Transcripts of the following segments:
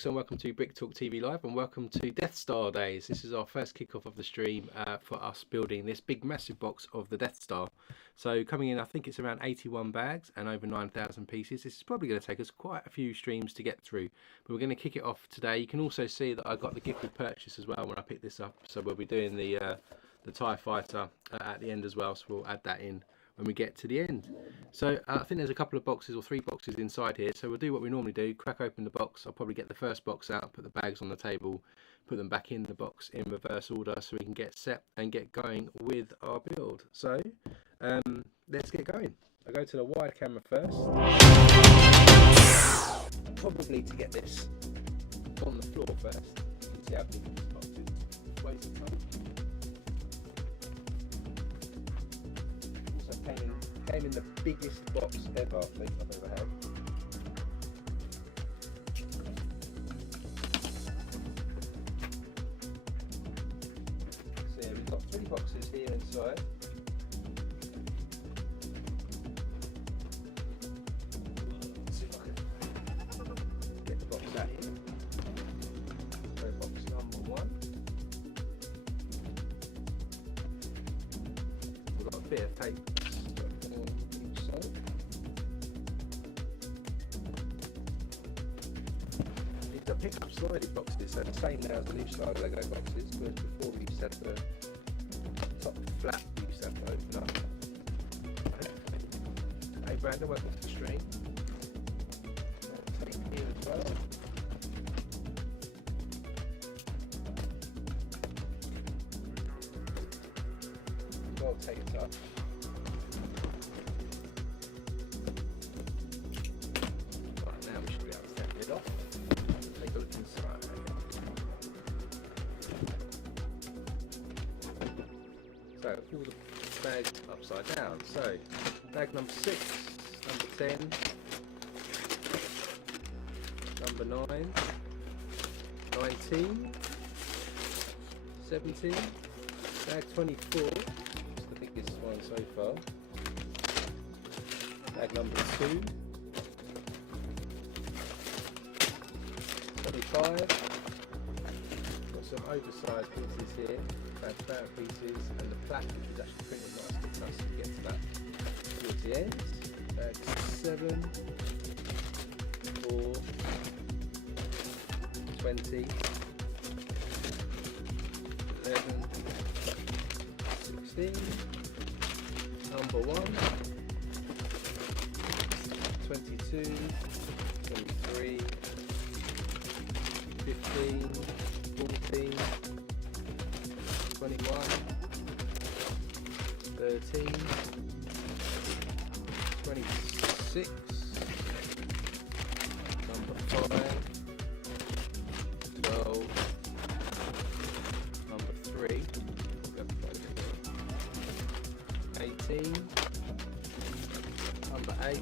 folks, and welcome to Brick Talk TV Live, and welcome to Death Star Days. This is our first kickoff of the stream for us building this big massive box of the Death Star. So coming in, I think it's around 81 bags and over 9,000 pieces. This is probably going to take us quite a few streams to get through, but we're going to kick it off today. You can also see that I got the gift with purchase as well when I picked this up, so we'll be doing the TIE Fighter at the end as well, so we'll add that in when we get to the end. So I think there's a couple of boxes or 3 boxes inside here, so we'll do what we normally do, crack open the box. I'll probably get the first box out, put the bags on the table, put them back in the box in reverse order so we can get set and get going with our build. So let's get going. I'll go to the wide camera first, probably to get this on the floor first. You can see how big this box is. Waste of time. Came in the biggest box ever I think I've ever had. So yeah, we've got 3 boxes here inside. Let's see if I can get the box out here. So box number 1. We've got a bit of tape. These are pick-up sliding boxes, so the same now as the new style Lego boxes, whereas before we used to have the top flap we used to have to open up. Hey Brandon, welcome to the stream. Tape here as well. Well taped up. So all the bags upside down. So bag number 6, number 10, number 9, 19, 17, bag 24, it's the biggest one so far. Bag number 2, 25. Got some oversized pieces here. Transparent pieces and the plaque, which is actually printed nice to get to that towards the end. Bag 7, 4, 20, 11, 16, number 1, 22, 23, 15, 14, 21, 13, 26, number 5, 12, number 3, 18, number 8,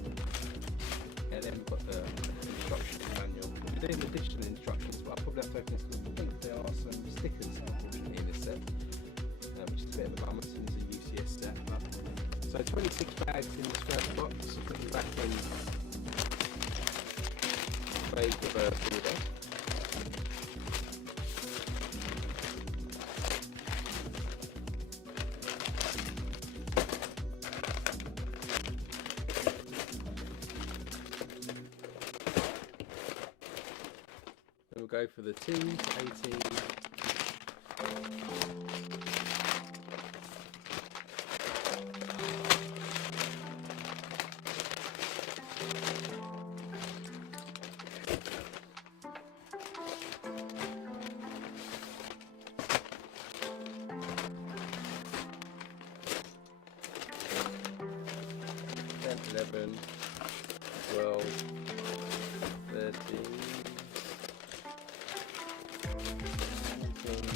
and then we've got the instructions manual. We're doing additional instructions, but I'll probably have to open this because I think there are some stickers unfortunately in this set. Which is a bit of a bummer since it's a UCS set. So 26 bags in this first box, put them back in phase reverse order. Then we'll go for the 2s, 18. Ten, 11, 12, 13, 14,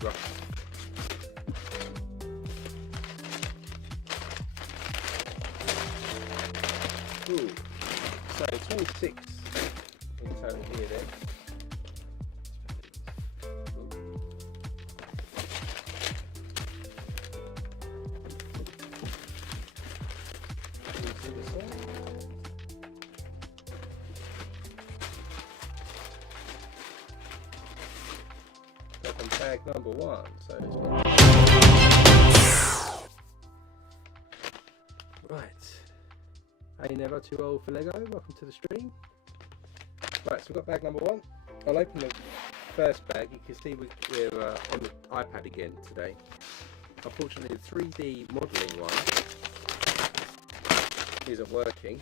just rust. Ooh. So 26 in total here then. From bag number 1, so it's right. Hey, never too old for Lego. Welcome to the stream. Right, so we've got bag number 1. I'll open the first bag. You can see we're on the iPad again today. Unfortunately, the 3D modelling one isn't working.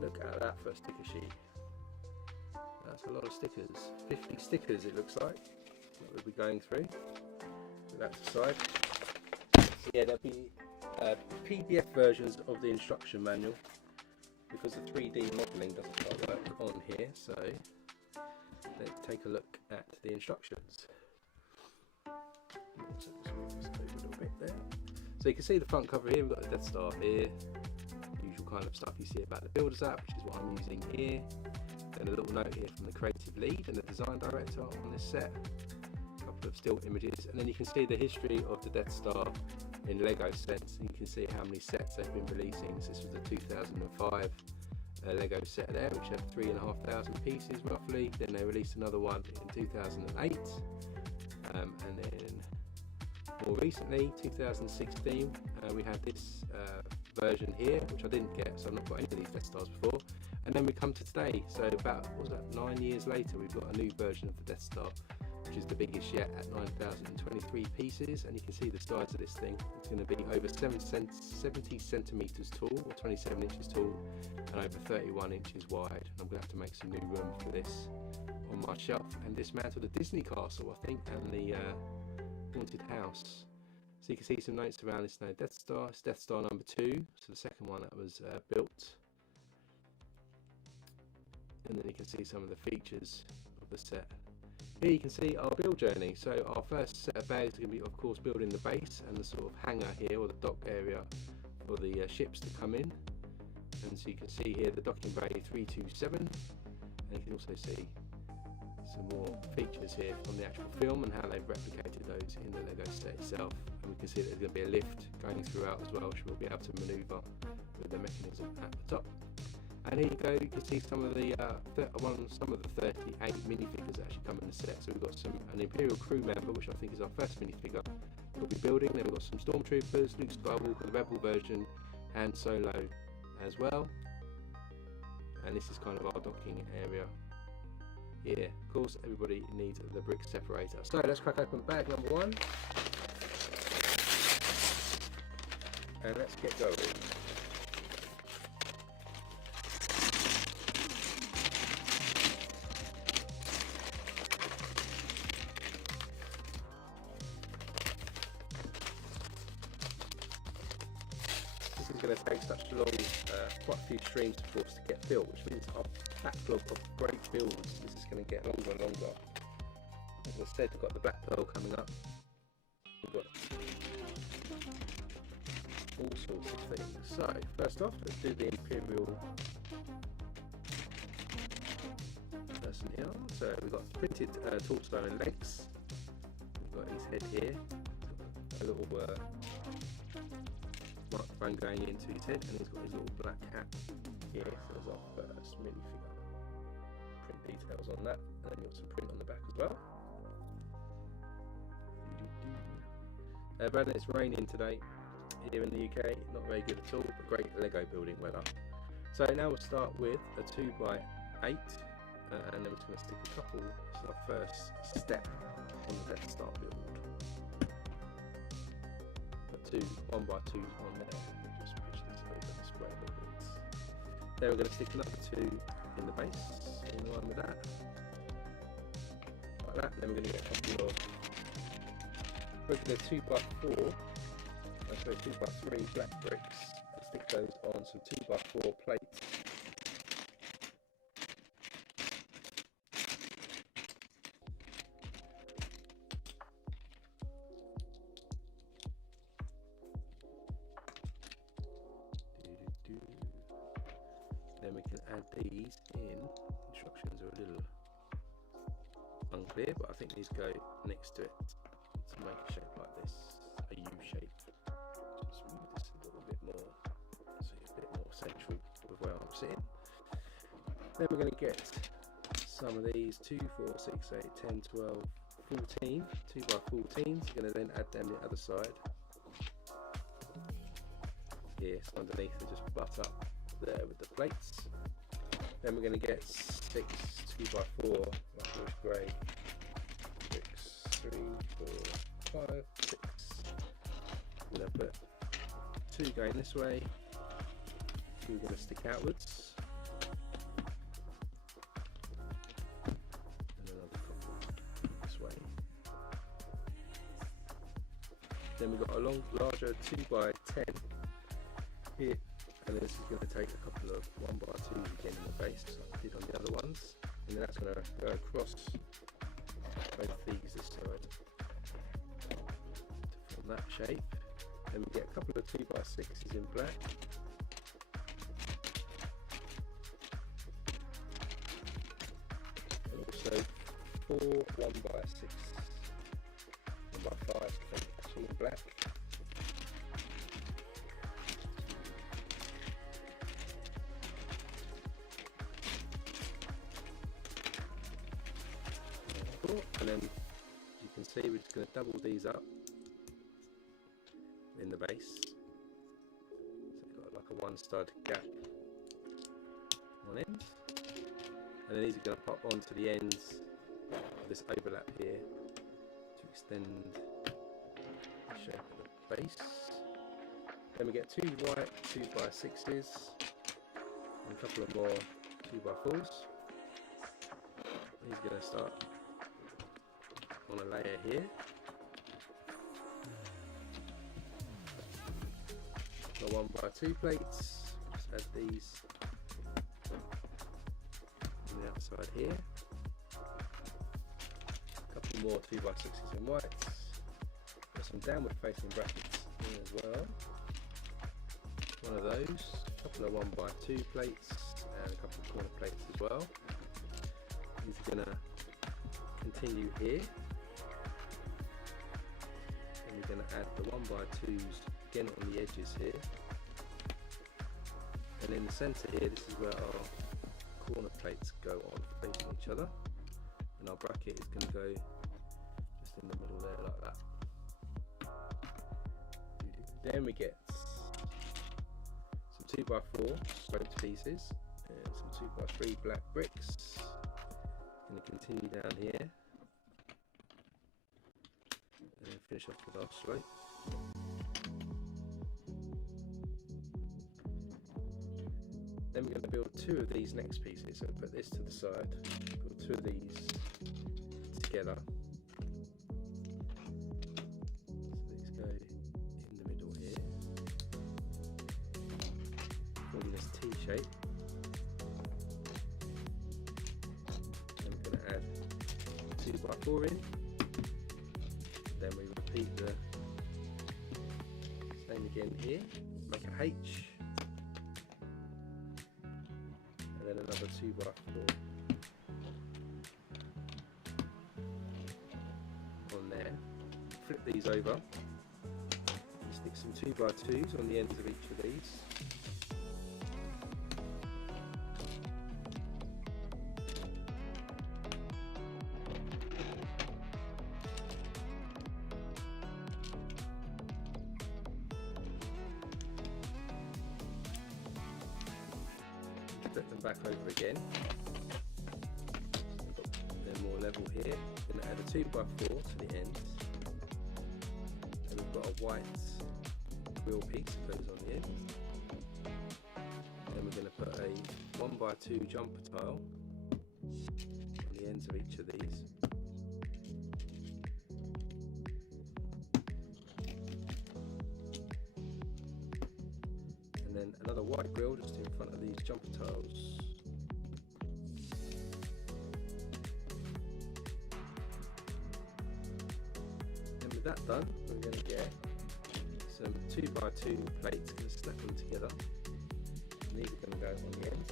Look at that for a sticker sheet. That's a lot of stickers. 50 stickers it looks like. We'll be going through. Put that aside. So yeah, there'll be PDF versions of the instruction manual because the 3D modelling doesn't quite work on here. So let's take a look at the instructions. So just move this over a little bit there. So you can see the front cover here. We've got the Death Star here. Usual kind of stuff you see about the Builders app, which is what I'm using here. Then a little note here from the creative lead and the design director on this set. Of still images, and then you can see the history of the Death Star in Lego sets, and you can see how many sets they've been releasing. So this was the 2005 Lego set there, which had 3,500 pieces roughly. Then they released another one in 2008, and then more recently 2016 we had this version here, which I didn't get, so I've not got any of these Death Stars before. And then we come to today, so about, what was that, 9 years later, we've got a new version of the Death Star, which is the biggest yet at 9,023 pieces. And you can see the size of this thing. It's going to be over 70 centimeters tall, or 27 inches tall, and over 31 inches wide. And I'm going to have to make some new room for this on my shelf and dismantle the Disney castle, I think, and the haunted house. So you can see some notes around this now. Death Star, it's Death Star number 2, so the second one that was built. And then you can see some of the features of the set. Here you can see our build journey. So our first set of bags are going to be, of course, building the base and the sort of hangar here, or the dock area for the ships to come in. And so you can see here the docking bay 327, and you can also see some more features here from the actual film and how they've replicated those in the Lego set itself. And we can see that there's going to be a lift going throughout as well, which we'll be able to manoeuvre with the mechanism at the top. And here you go, you can see some of the 38 minifigures that actually come in the set. So we've got an Imperial crew member, which I think is our first minifigure we'll be building. Then we've got some Stormtroopers, Luke Skywalker, the Rebel version, and Solo as well. And this is kind of our docking area here. Of course, everybody needs the brick separator. So let's crack open bag number 1. And let's get going. Going to take such long, quite a few streams for us to get built, which means our backlog of great builds is just going to get longer and longer. As I said, we've got the Black Pearl coming up. We've got all sorts of things. So first off, let's do the Imperial person here. So we've got printed torso and legs. We've got his head here. A little microphone going into his head, and he's got his little black hat here. So there's our first minifigure. Print details on that, and then you've got some print on the back as well. Brandon, it's raining today here in the UK, not very good at all, but great Lego building weather. So now we'll start with a 2x8, and then we're just going to stick a couple. This is our first step on the Death Star build. 1x2s on there. Just push this over and spray a little bit. Then we're going to stick another 2 in the base, in line with that. Like that. Then we're going to get a couple of regular 2x4, sorry, 2x3 black bricks, and stick those on some 2x4 plates. add these in. Instructions are a little unclear, but I think these go next to it to make a shape like this, a U shape. Just move this a little bit more so it's a bit more central with where I'm sitting. Then we're going to get some of these 2, 4, 6, 8, 10, 12, 14, 2 by 14s. You're going to then add them the other side. Here, so underneath they just butt up there with the plates. Then we're going to get 6 2 by 4 like grey bricks. 3, 4, 5, 6. I'm going to put 2 going this way, 2 going to stick outwards, and another couple this way. Then we've got a larger 2 by 10 here, and this is going to take a couple of 1 by 2s again in the base, like I did on the other ones, and then that's going to go across both these this side to form that shape. Then we get a couple of 2 by 6s in black. And also 4 1 by 6, 1 by 5 I think, actually in black. And then you can see we're just going to double these up in the base, so you've got like a 1 stud gap on end, and then these are going to pop onto the ends of this overlap here to extend the shape of the base. Then we get 2 white 2 by 6s and a couple of more 2 by 4s. These are going to start on a layer here. The 1 by 2 plates, just add these on the outside here. A couple more 2 by 6s in whites. Got some downward facing brackets here as well. One of those, a couple of 1 by 2 plates and a couple of corner plates as well. These are going to continue here. And we're going to add the 1 by 2s again on the edges here, and in the centre here, this is where our corner plates go on facing each other, and our bracket is going to go just in the middle there like that. Then we get some 2 by 4 sloped pieces and some 2 by 3 black bricks. Going to continue down here and then finish off with our slope. Then we're going to build 2 of these next pieces, so put this to the side, build 2 of these together. So these go in the middle here, form this T shape. Then we're going to add 2 by 4 in, then we repeat the same again here, make a H. And then another 2 by 4 on there. Flip these over, stick some 2 by 2s on the ends of each of these. Flip them back over again. They're more level here. We're going to add a 2 by 4 to the end. And we've got a white quill piece that goes on the end. Then we're going to put a 1 by 2 jumper tile on the ends of each of these. And then another white grill just in front of these jumper tiles. And with that done, we're going to get some 2 by 2 plates, going to snap them together. And these are going to go on the end.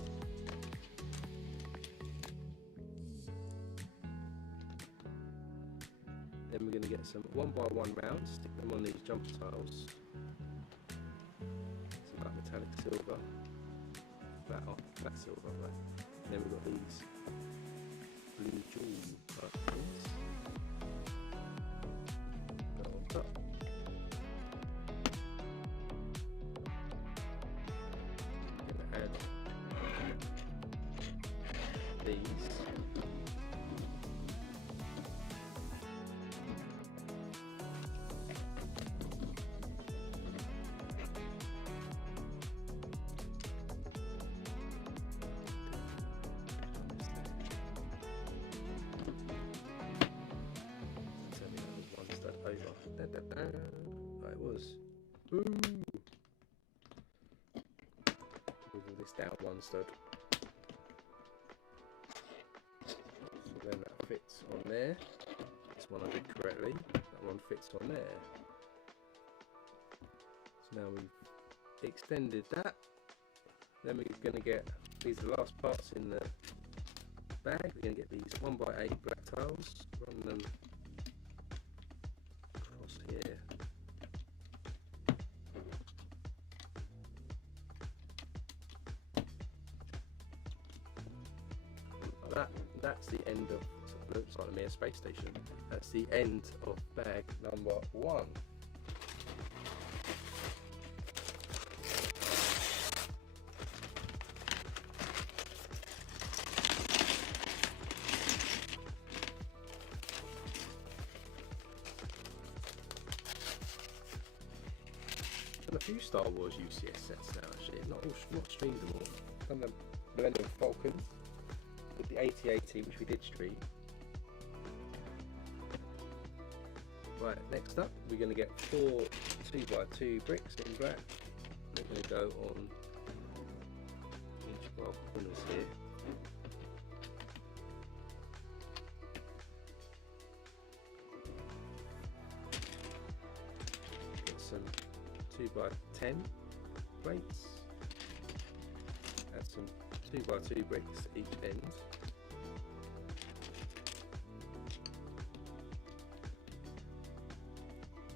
Then we're going to get some 1x1 rounds, stick them on these jumper tiles. Some like metallic silver, black silver, right? And then we've got these blue jewel type things. Go on top. I'm going to add these. It was. Ooh. Moving this down one stud. So then that fits on there. This one I did correctly. That one fits on there. So now we've extended that. Then we're going to get, these are the last parts in the bag. We're going to get these 1x8 black tiles, run them across here. Like that. That's the end of, looks like a mere space station. That's the end of bag number 1. A few Star Wars UCS sets now, actually, not streamed them all. Done the Millennium Falcon with the AT-AT, which we did stream. Right, next up we're going to get 4 2x2 bricks in black. They're going to go on each of our corners here. Get some 2x10 plates, add some 2x2 bricks at each end,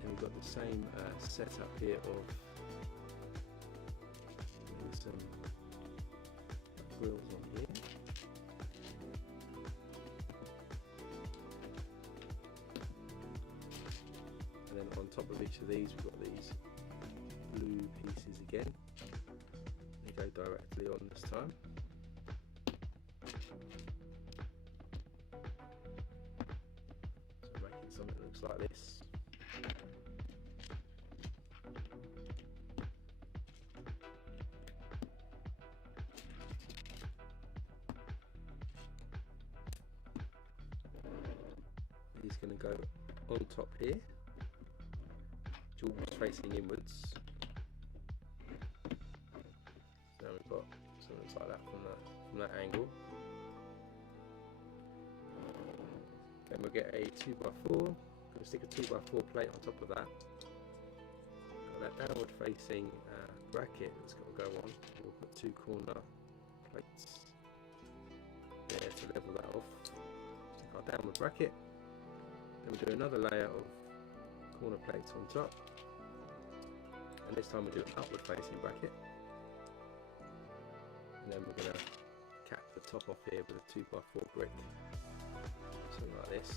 and we've got the same setup here of some grills on here. And then on top of each of these we've got these blue pieces again. They go directly on this time. So making something that looks like this. He's going to go on top here, jewels facing inwards. Now we've got something like that from that angle. Then we'll get a 2x4. Going to stick a 2x4 plate on top of that. Got that downward facing bracket that's got to go on. We'll put 2 corner plates there to level that off. Stick our downward bracket. Then we'll do another layer of corner plates on top. And this time we'll do an upward facing bracket. And then we're going to cap the top off here with a 2x4 brick, something like this.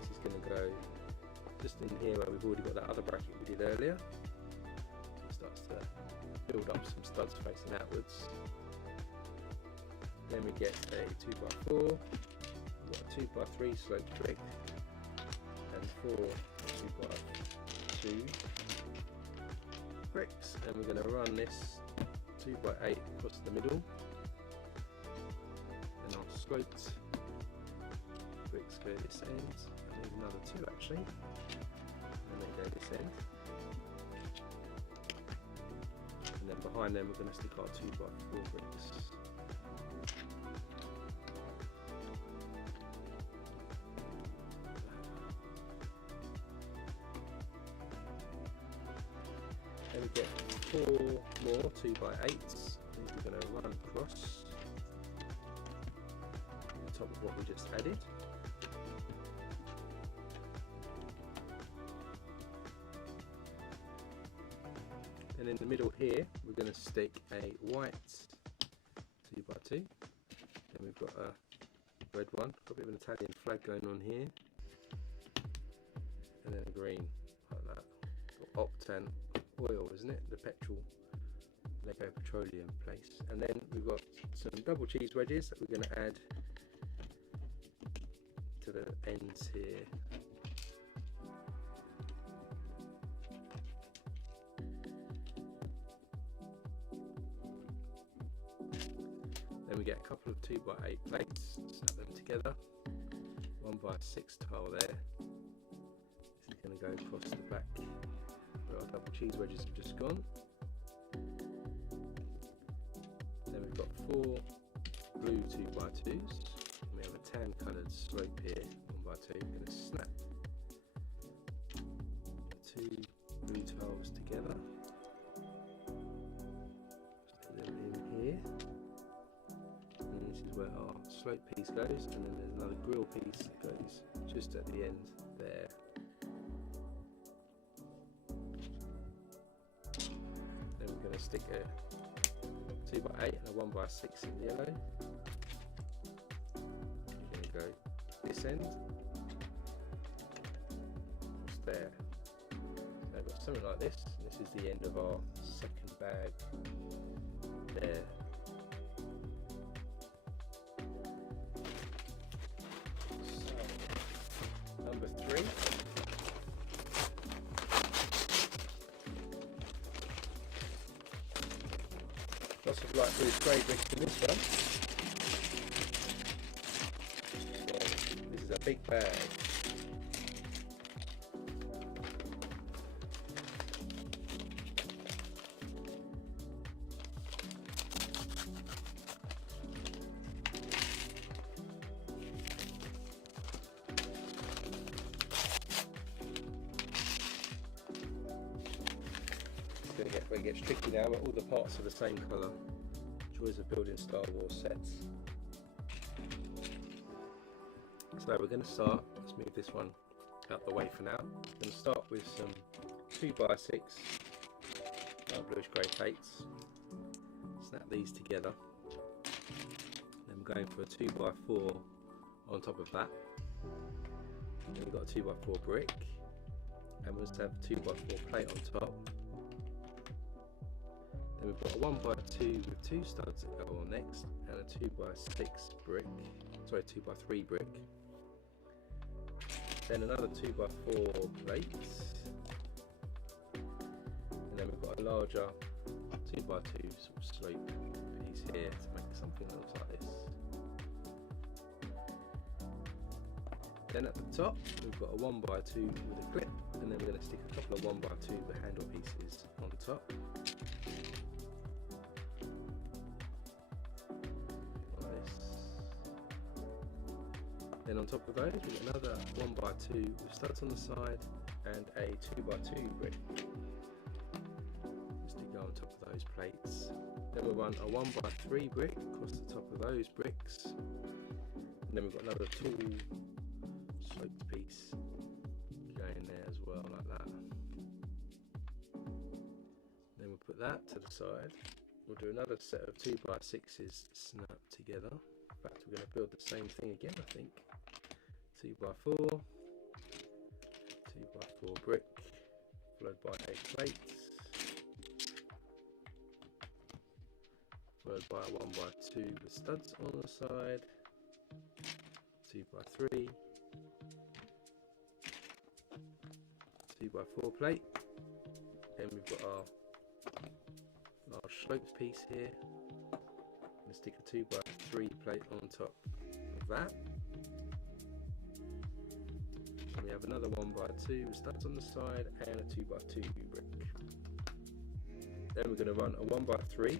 This is going to go just in here where we've already got that other bracket we did earlier. So it starts to build up some studs facing outwards. Then we get a 2x4, we've got a 2x3 sloped brick, and 4 2x2 bricks, and we're going to run this 2x8 across the middle. And our sloped bricks go this end, and there's another 2 actually, and they go this end. And then behind them we're going to stick our 2x4 bricks. Then we get 4 more 2x8s. We're going to run across the top of what we just added. And in the middle here, we're going to stick a white 2x2. Then we've got a red one, got a bit of an Italian flag going on here. And then a green, like that. Got octane oil, isn't it? The petrol Lego petroleum place. And then we've got some double cheese wedges that we're going to add to the ends here. Then we get a couple of 2x8 plates, snap them together. 1x6 tile there. This is going to go across the back where our double cheese wedges have just gone. Then we've got 4 blue 2x2s. And we have a tan coloured slope here, 1x2. We're going to snap 2 blue tiles together. Stick them in here. And this is where our slope piece goes, and then there's another grill piece that goes just at the end there. Then we're going to stick a 2x8 and a 1x6 in yellow. We're going to go this end, just there. So we've got something like this. This is the end of our second bag there. Number 3. Lots of light blue spray bricks in this one. This is a big bag. Where it gets tricky now, but all the parts are the same colour. Joys of building Star Wars sets. So we're going to start, let's move this one out the way for now. We're going to start with some 2x6 bluish grey plates. Snap these together. Then we're going for a 2x4 on top of that. Then we've got a 2x4 brick. And we'll just have a 2x4 plate on top. Then we've got a 1x2 with 2 studs that go on next, and a 2x6 brick, sorry 2x3 brick. Then another 2x4 plates, and then we've got a larger 2x2 sort of slope piece here to make something that looks like this. Then at the top we've got a 1x2 with a clip, and then we're going to stick a couple of 1x2 with handle pieces on top. Then on top of those we get another 1x2 with studs on the side and a 2x2 brick just to go on top of those plates. Then we'll run a 1x3 brick across the top of those bricks, and then we've got another tall sloped piece going there as well, like that. Then we'll put that to the side. We'll do another set of 2x6s snapped together. In fact, we're going to build the same thing again, I think. 2x4, 2x4 brick, followed by 8 plates, followed by a 1x2 with studs on the side, 2x3, 2x4 plate. Then we've got our large sloped piece here. And stick a 2x3 plate on top of that. And we have another 1x2 with studs on the side and a 2x2 brick. Then we're going to run a 1x3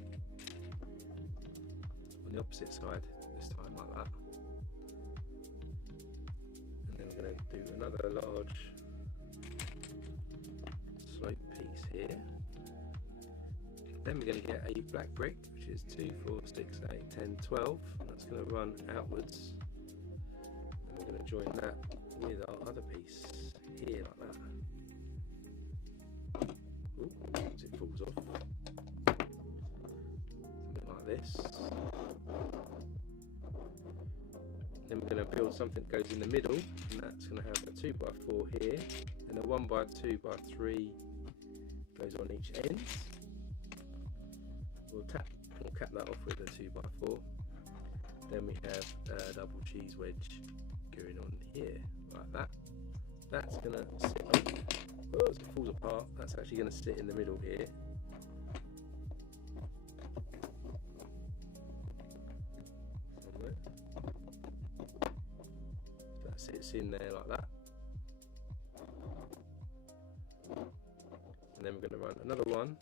on the opposite side this time, like that. And then we're going to do another large slope piece here. Then we're going to get a black brick, which is 2, 4, 6, 8, 10, 12. That's going to run outwards. And we're going to join that with our other piece here, like that. Ooh, as it falls off. want something that goes in the middle, and that's going to have a 2x4 here, and a 1x2x3 goes on each end. We'll cap that off with a 2x4. Then we have a double cheese wedge going on here, like that. That's going to sit on, oh, as it falls apart, that's actually going to sit in the middle here. So that sits in there like that. And then we're going to run another one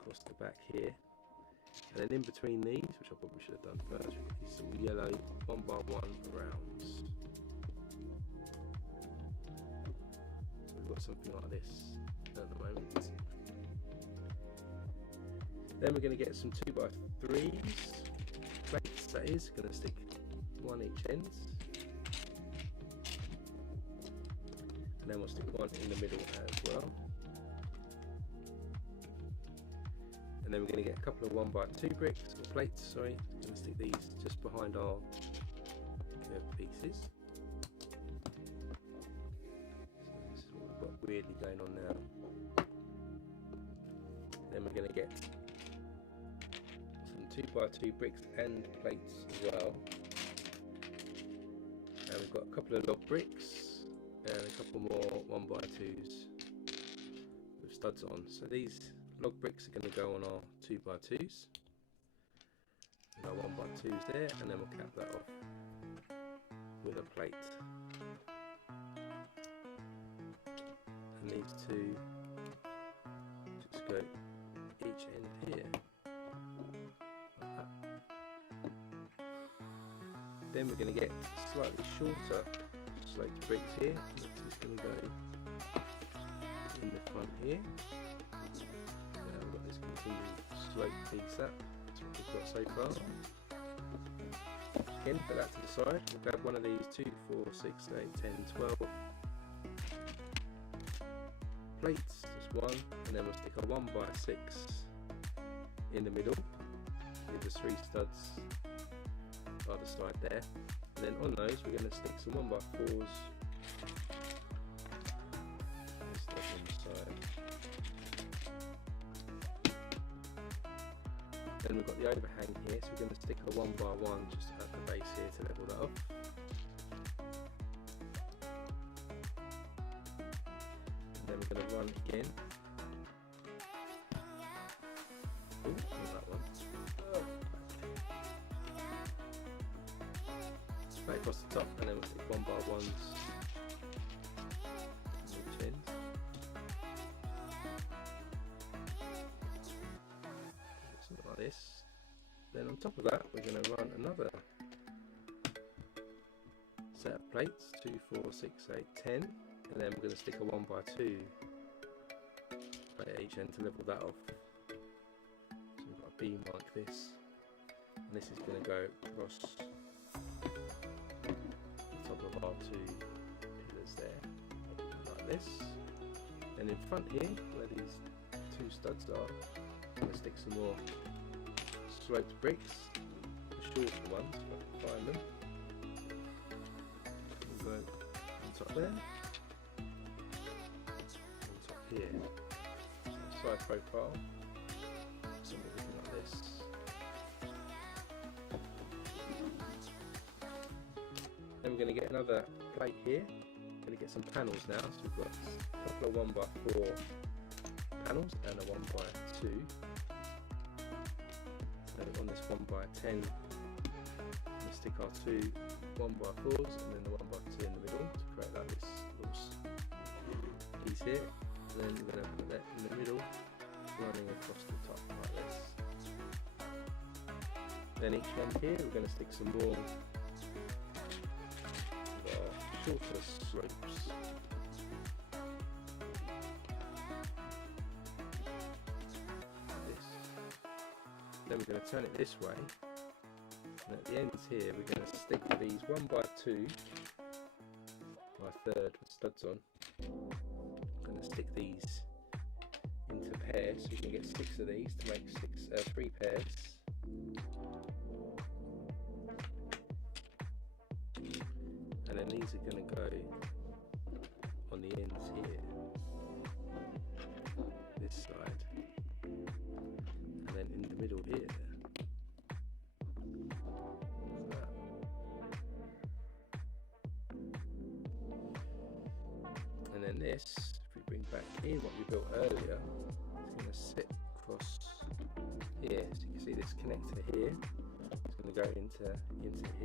across the back here. And then in between these, which I probably should have done first, we've got these little yellow 1x1 rounds. So we've got something like this at the moment. Then we're going to get some 2x3s, plates that is, going to stick one each end. And then we'll stick one in the middle as well. And then we're going to get a couple of 1x2 bricks, or plates, sorry. We're going to stick these just behind our curved pieces. So this is what we've got weirdly going on now. Then we're going to get some 2x2 bricks and plates as well. And we've got a couple of log bricks and a couple more 1x2s with studs on. So these log bricks are going to go on our 2x2s, and our 1x2s there, and then we'll cap that off with a plate. And these two just go each end here, like that. Then we're going to get slightly shorter sloped bricks here, which is going to go in the front here. Slope piece up, that's what we've got so far. Again, put that to the side. We'll grab one of these 2, 4, 6, 8, 10, 12 plates, just one, and then we'll stick a 1x6 in the middle with the 3 studs either side there. And then on those we're going to stick some 1x4s. Then we've got the overhang here, so we're going to stick a 1x1 just at the base here to level that off. And then we're going to run again. Oh, not that one. Right across the top, and then we'll stick 1x1s. This. Then on top of that we're going to run another set of plates, 2, 4, 6, 8, 10, and then we're going to stick a 1x2 at each end to level that off. So we've got a beam like this, and this is going to go across the top of our 2 pillars there, like this. And in front here, where these 2 studs are, I'm going to stick some more sloped bricks, the shorter ones, if I can find them. We'll go on top there, on top here. So side profile, something looking like this. Then we're going to get another plate here. We're going to get some panels now. So we've got a couple of 1x4 panels and a 1x2. So on this 1x10, we'll stick our 2 1x4s and then the 1x2 in the middle to create like this little piece here. And then we're going to put that in the middle, running across the top like this. Then each end here, we're going to stick some more shorter slopes. Then we're going to turn it this way, and at the ends here we're going to stick these 1x2 by third with studs on. I'm going to stick these into pairs so you can get 6 of these to make 3 pairs. then these are going to go on the ends here, this side, and then in the middle here. And then this, if we bring back in what we built earlier, it's going to sit across here. So you can see this connector here. It's going to go into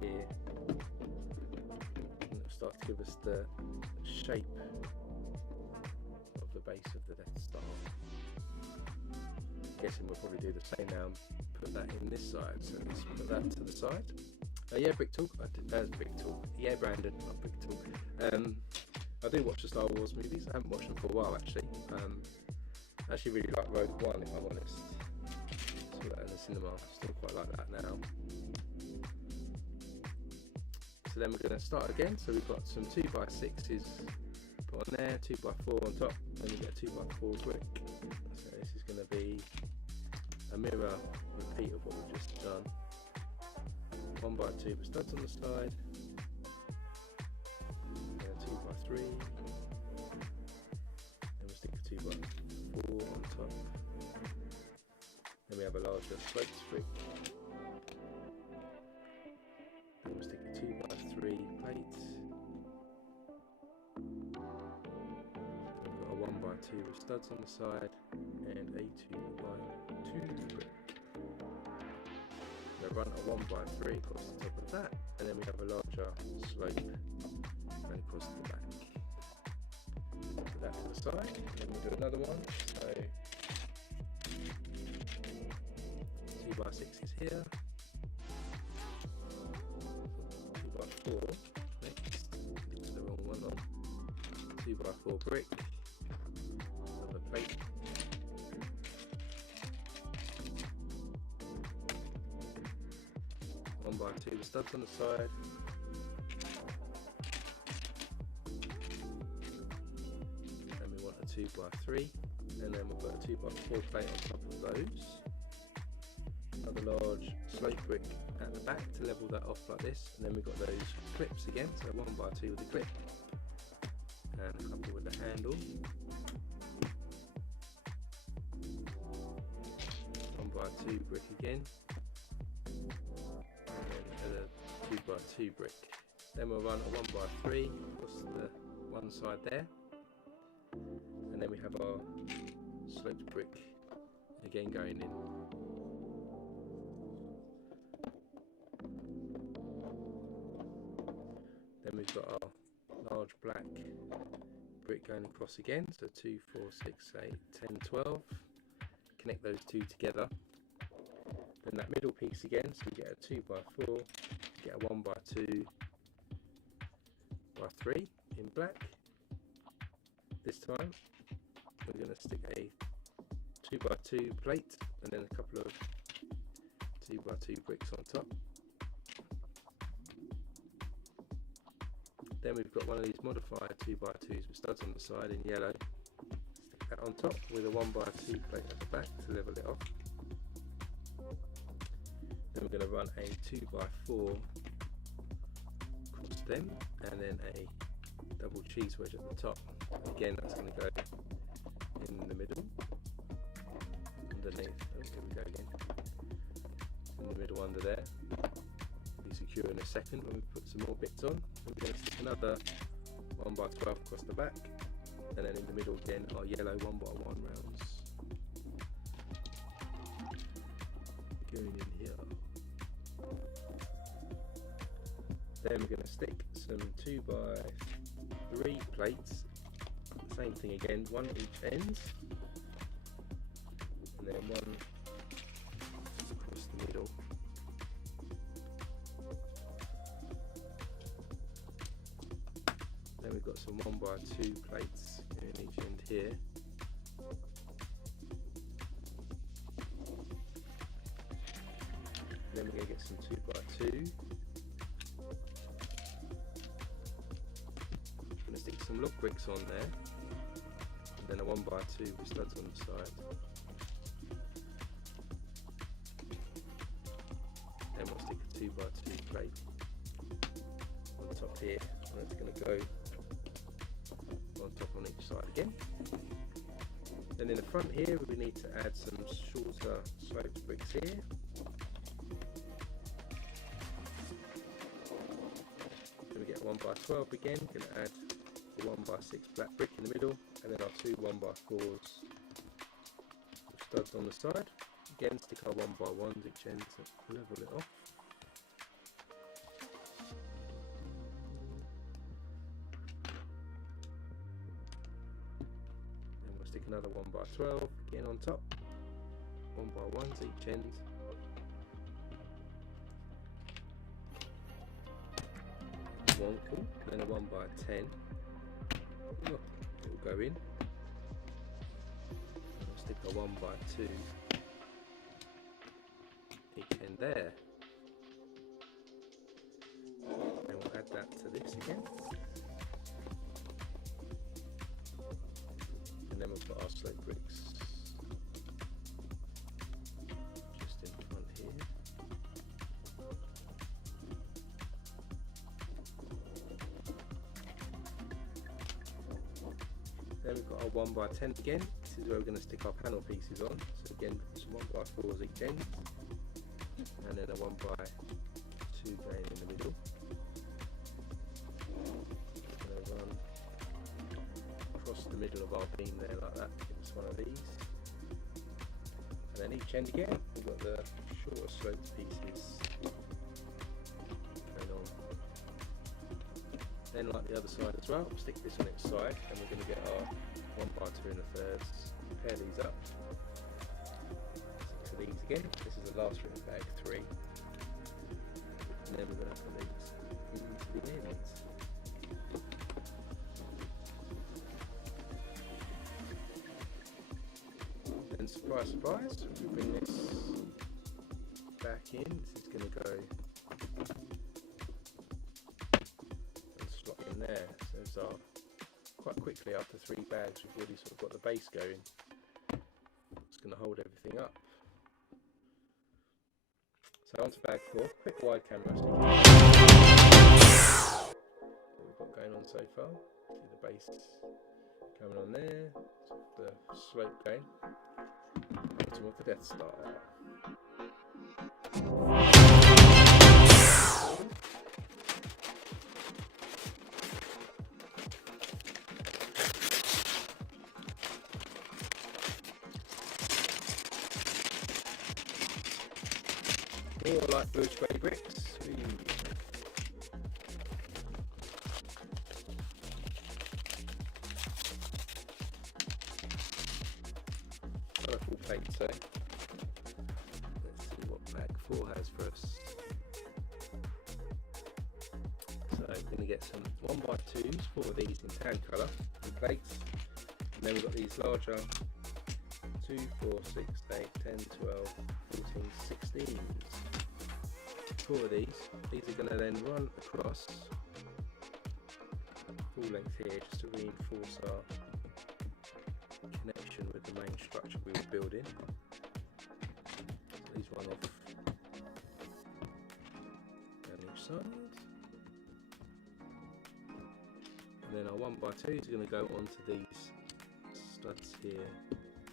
here. And it'll start to give us the shape of the base of the Death Star. I'm guessing we'll probably do the same now and put that in this side. So let's put that to the side. Yeah, Brick Talk. Brick Talk. Yeah, Brandon, not Brick Talk. I do watch the Star Wars movies. I haven't watched them for a while actually. I actually really like Rogue One, if I'm honest. Saw that in the cinema. Still quite like that now. So then we're going to start again. So we've got some 2x6s put on there, 2x4 on top, and we get a 2x4 brick. So this is going to be a mirror repeat of what we've just done. 1x2 with studs on the side. 2x3, then we'll stick a 2x4 on top, then we have a larger sloped brick, then we'll stick a 2x3 plate, we've got a 1x2 with studs on the side, and a 2x2 brick. We'll run a 1x3 across the top of that, and then we have a larger slope and across the back. Put that to the side, and then we'll do another one. So 2x6 is here, 2x4 next, put the wrong one on, 2x4 brick, another plate, 1x2 with studs on the side, and we want a 2x3, and then we'll put a 2x4 plate on top of those. Another large slope brick at the back to level that off like this, and then we've got those clips again, so 1x2 with a clip, and a couple with the handle. 1x2 brick again, and then a 2x2 brick. Then we'll run a 1x3 across the one side there, and then we have our sloped brick again going in. Then we've got our large black brick going across again, so 2, 4, 6, 8, 10, 12. Connect those two together. Then that middle piece again, so we get a 2x4, get a 1x2 by 3 in black. This time we're going to stick a 2x2 plate and then a couple of 2x2 bricks on top. Then we've got one of these modified 2x2s with studs on the side in yellow. Stick that on top with a 1x2 plate at the back to level it off. Then we're going to run a 2x4 across them, and then a double cheese wedge at the top. Again, that's going to go in the middle, underneath. Oh, here we go again. In the middle under there. Be secure in a second when we put some more bits on. And we're going to stick another 1x12 across the back, and then in the middle again our yellow 1x1 rounds going in here. Then we're going to stick some 2x3 plates, same thing again, one each end, and then one just across the middle. Then we've got some 1x2 plates in each end here. Then we're going to get some 2x2. I'm going to stick some lock bricks on there, and then a 1x2 with studs on the side. Then we'll stick a 2x2 plate on top here, It's going to go on top on each side again. Then in the front here we need to add some shorter sloped bricks here. So we get 1x12 again, we can add the 1x6 black brick in the middle, and then our two 1x4s with studs on the side. Again, stick our 1x1s each end to level it off. Stick another 1x12 again on top, 1x1s each end. One, then a 1x10. It will go in. We'll stick a 1x2 each end there. And we'll add that to this again. And then we'll put our slope bricks just in front here. Then we've got our 1x10 again. This is where we're going to stick our panel pieces on. So again, some 1x4s each end, and then a 1x2 going in the middle. Across the middle of our beam there like that, give us one of these. And then each end again, we've got the shorter sloped pieces going on. Then like the other side as well, we'll stick this on its side, and we're going to get our 1x2 1/3, pair these up. Stick to these again, this is the last room of bag 3. And then we're going to put these into the ends. And surprise, surprise, if we bring this back in, this is going to go and slot in there. So quite quickly after 3 bags we've already sort of got the base going. It's going to hold everything up. So on to bag 4, quick wide camera. What we've got going on so far. See the base coming on there, the slope going. Bottom of the Death Star. More like blue spray bricks. Colourful paint, so let's see what bag 4 has for us. So we're going to get some 1x2s, 4 of these in tan colour, and plates. And then we've got these larger 2, 4, 6, 8, 10, 12, 14, 16s. 4 of these are going to then run across full length here just to reinforce our connection with the main structure we were building. So these run off down each side. And then our 1x2 is going to go onto these studs here.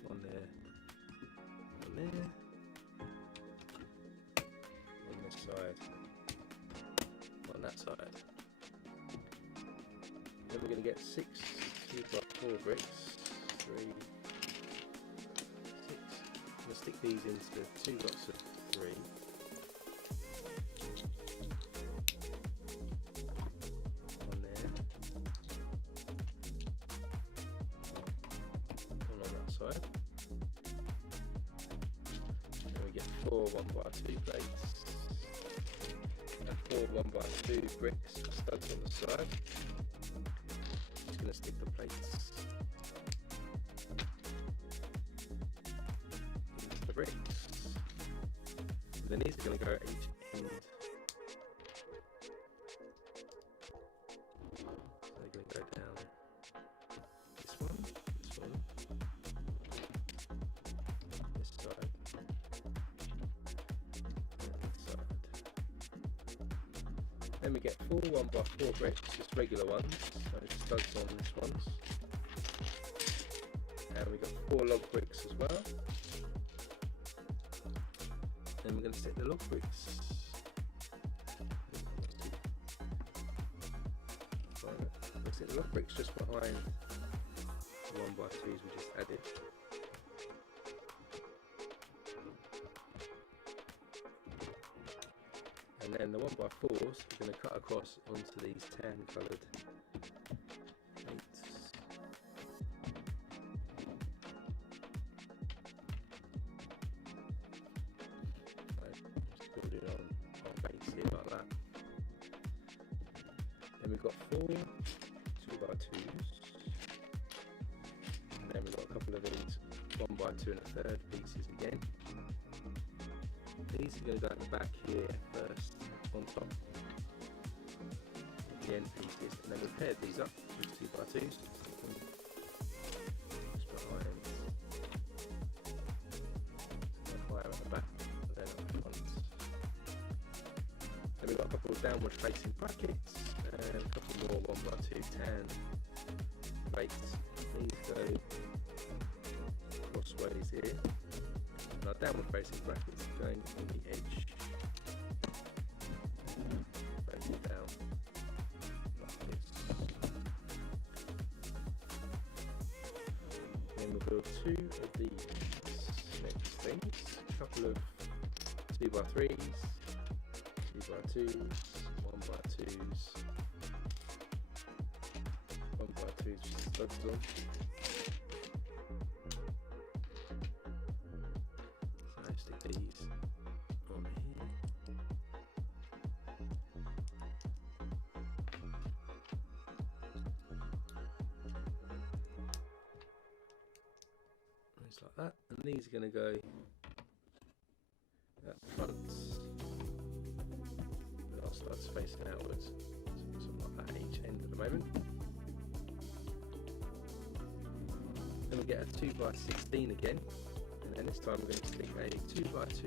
One there, one there. On this side, on that side. Then we're going to get 6 2x4 bricks. 3, 6. I'm going to stick these into 2 lots of 3. One there. One on that side. And we get 4 1x2 plates. And 4 1x2 bricks, studs on the side. Just going to stick the plates into the bricks. And then these are going to go at each end. So they're going to go down this one, this side. Then we get 4 1x4 bricks, just regular ones, so just studs on this ones. And we got 4 log bricks as well. Then we're going to stick the log bricks. We'll stick the log bricks just behind the 1x2s we just added. And then the 1x4s we're going to cut across onto these tan coloured plates. Just build it on our base here like that. Then we've got 4 2x2s. And then we've got a couple of these 1x2 and a third pieces again. These are going to go at the back here first, on top, the end pieces, and then we've paired these up with 2x2s, just behind, higher at the back, and then up front. Then we've got a couple of downward facing brackets, and a couple more 1x2 tan plates. These go crossways here. Our downward facing brackets going on the edge, facing down like this. Then we'll build 2 of these next things, a couple of 2x3s, 2x2s, 1x2s, 1x2s with studs on. These on here. Just like that, and these are going to go at the front with our studs facing outwards, something like that at each end at the moment. Then we get a 2x16 again. And this time we're going to stick a 2x2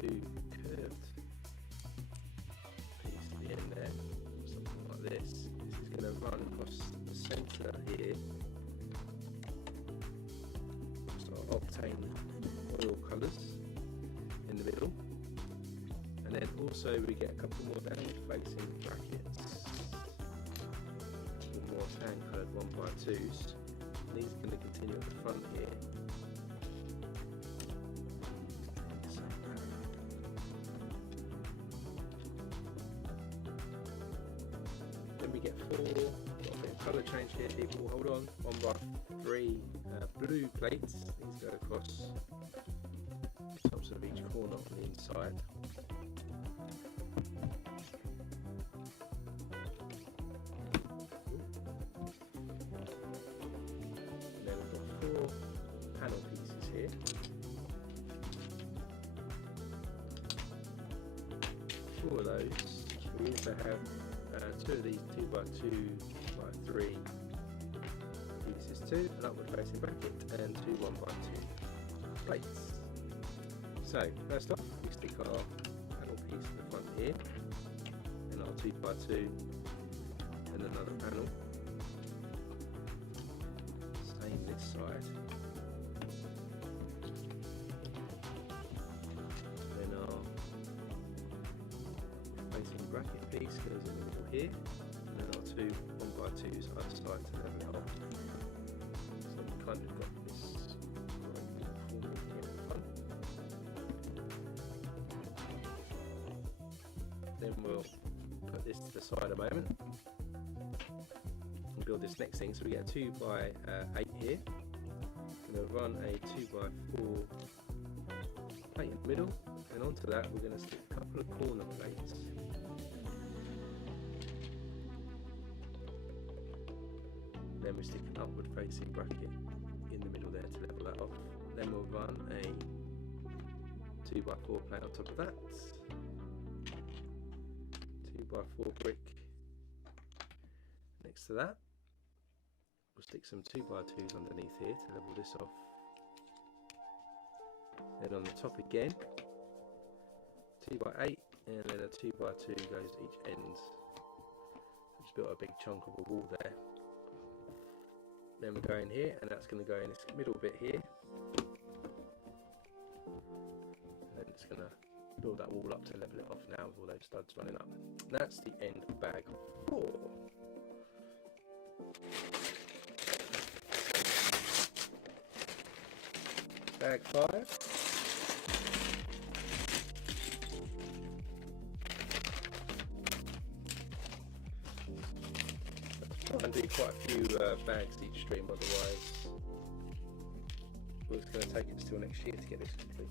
curved piece at the end there, something like this. This is going to run across the centre here, so octane oil colours in the middle, and then also we get a couple more downward facing brackets, with more tan coloured 1x2s. These are going to continue at the front here. Then we get 4, got a bit of colour change here, people, hold on, 1x3 blue plates. These go across the tops of each corner on the inside. And then we've got 4 panel pieces here. 4 of those. We also have 2 of these 2x2x3 pieces too, an upward facing bracket, and 2 1x2 plates. So first off, we stick our panel piece at the front here, and our 2x2, and another panel. Same this side. Then our facing bracket piece goes in the middle here, and then our 2 1x2s either side to level it off. So we kind of got this right uniform here at the front. Then we'll put this to the side a moment and build this next thing. So we get a 2x8 here. We're going to run a 2x4 plate in the middle, and onto that we're going to stick a couple of corner plates. Then we stick an upward facing bracket in the middle there to level that off. Then we'll run a 2x4 plate on top of that. 2x4 brick next to that. We'll stick some 2x2s underneath here to level this off. Then on the top again, 2x8, and then a 2x2 goes each end. built a big chunk of a wall there. Then we go in here, and that's going to go in this middle bit here. And then it's going to build that wall up to level it off now with all those studs running up. That's the end of bag 4. Bag 5. Try and do quite a few bags each stream, otherwise it's going to take us till next year to get this complete.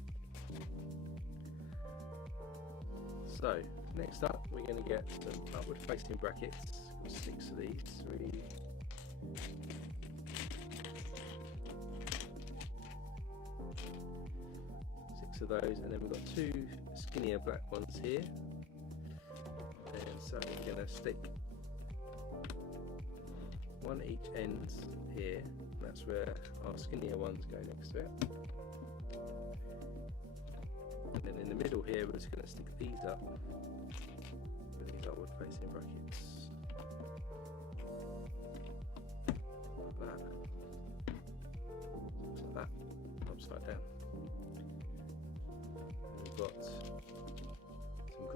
So next up we're going to get some upward facing brackets, 6 of these, 3, 6 of those, and then we've got 2 skinnier black ones here, and so we're going to stick one each end here. That's where our skinnier ones go next to it. And then in the middle here, we're just going to stick these up with these upward facing brackets. Like that. Upside down. And we've got some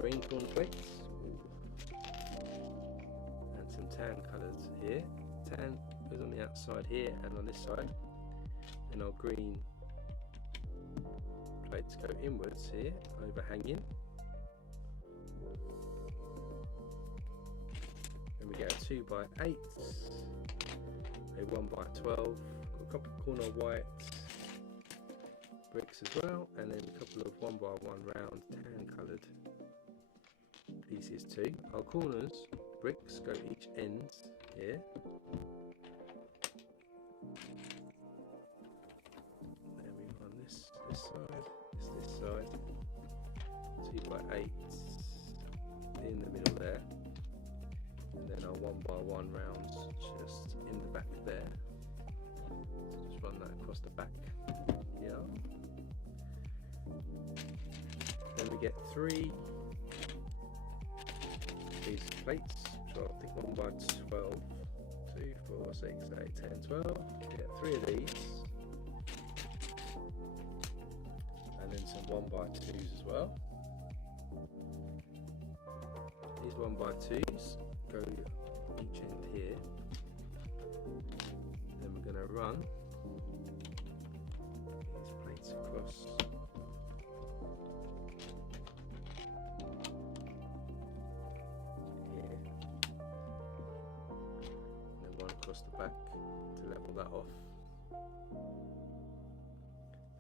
green corner plates and some tan colours here. Tan goes on the outside here and on this side, and our green plates go inwards here, overhanging. Then we get a 2x8, a 1x12, got a couple of corner white bricks as well, and then a couple of 1x1 round tan coloured pieces too. Our corners bricks go each end here. There we go on this side, this side. 2x8 in the middle there, and then our 1x1 rounds just in the back there. So just run that across the back here. Then we get 3 these plates, which I think 1x12, 2, 4, 6, 8, 10, 12. We get 3 of these, and then some 1x2s as well. These 1x2s go each end here. Then we're going to run these plates across. Across the back to level that off.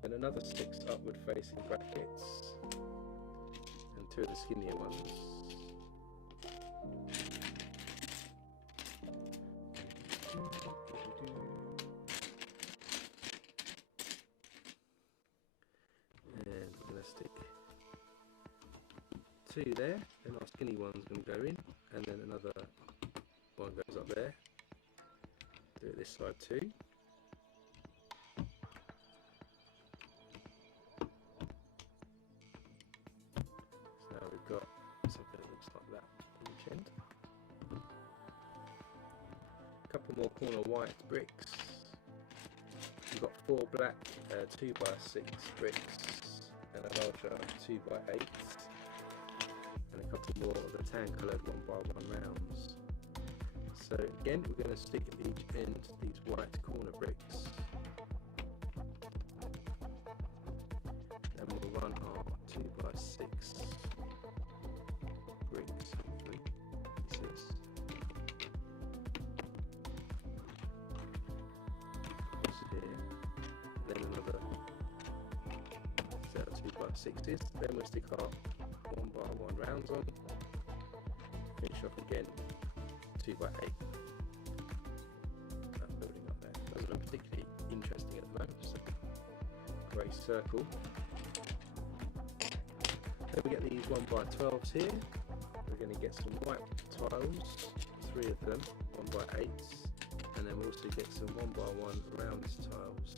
Then another 6 upward facing brackets and 2 of the skinnier ones. And we're going to stick 2 there, then our skinny one's going to go in, and then another one goes up there. Do it this side too. So now we've got something that looks like that on each end. A couple more corner white bricks. We've got 4 black 2x6 bricks and a larger 2x8, and a couple more of the tan coloured 1x1 rounds. So again, we're going to stick at each end these white corner bricks. Then we'll run our 2x6 bricks, hopefully, pieces. Across here. Then another set of 2x6s. Then we'll stick our 1x1 rounds on. Finish off again. 2x8. That building up there doesn't look particularly interesting at the moment, just a grey circle. Then we get these 1x12s here. We're going to get some white tiles, 3 of them, 1x8s, and then we'll also get some 1x1 round tiles,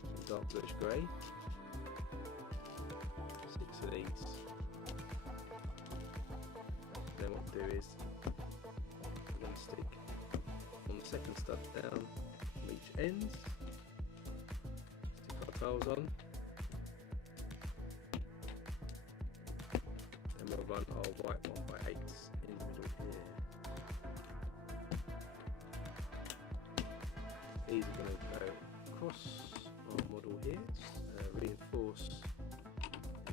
some dark bluish grey, 6 of these. Then what we'll do is stick on the second stud down on each end. Stick our tiles on. Then we'll run our white 1x8s in the middle here. These are going to go across our model here, reinforce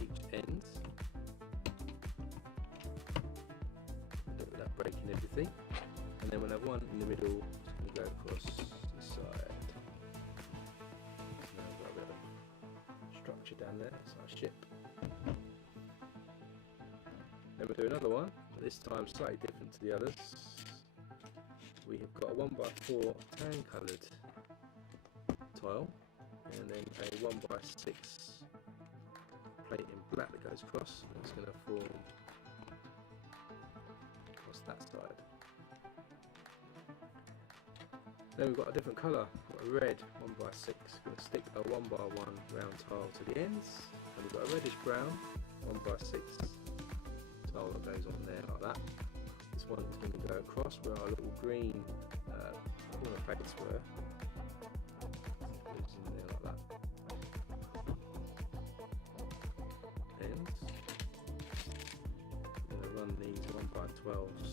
each end. Look at that, breaking everything. And then we'll have one in the middle, it's going to go across this side. So now we've got a bit of structure down there, it's our ship. Then we'll do another one, but this time slightly different to the others. We have got a 1x4 tan coloured tile, and then a 1x6 plate in black that goes across, and it's going to form across that side. Then we've got a different colour, we've got a red 1x6, we're going to stick a 1x1 round tile to the ends, and we've got a reddish brown 1x6 tile that goes on there like that. This one's going to go across where our little green corner plates were. Goes in there like that. And we're going to run these 1x12s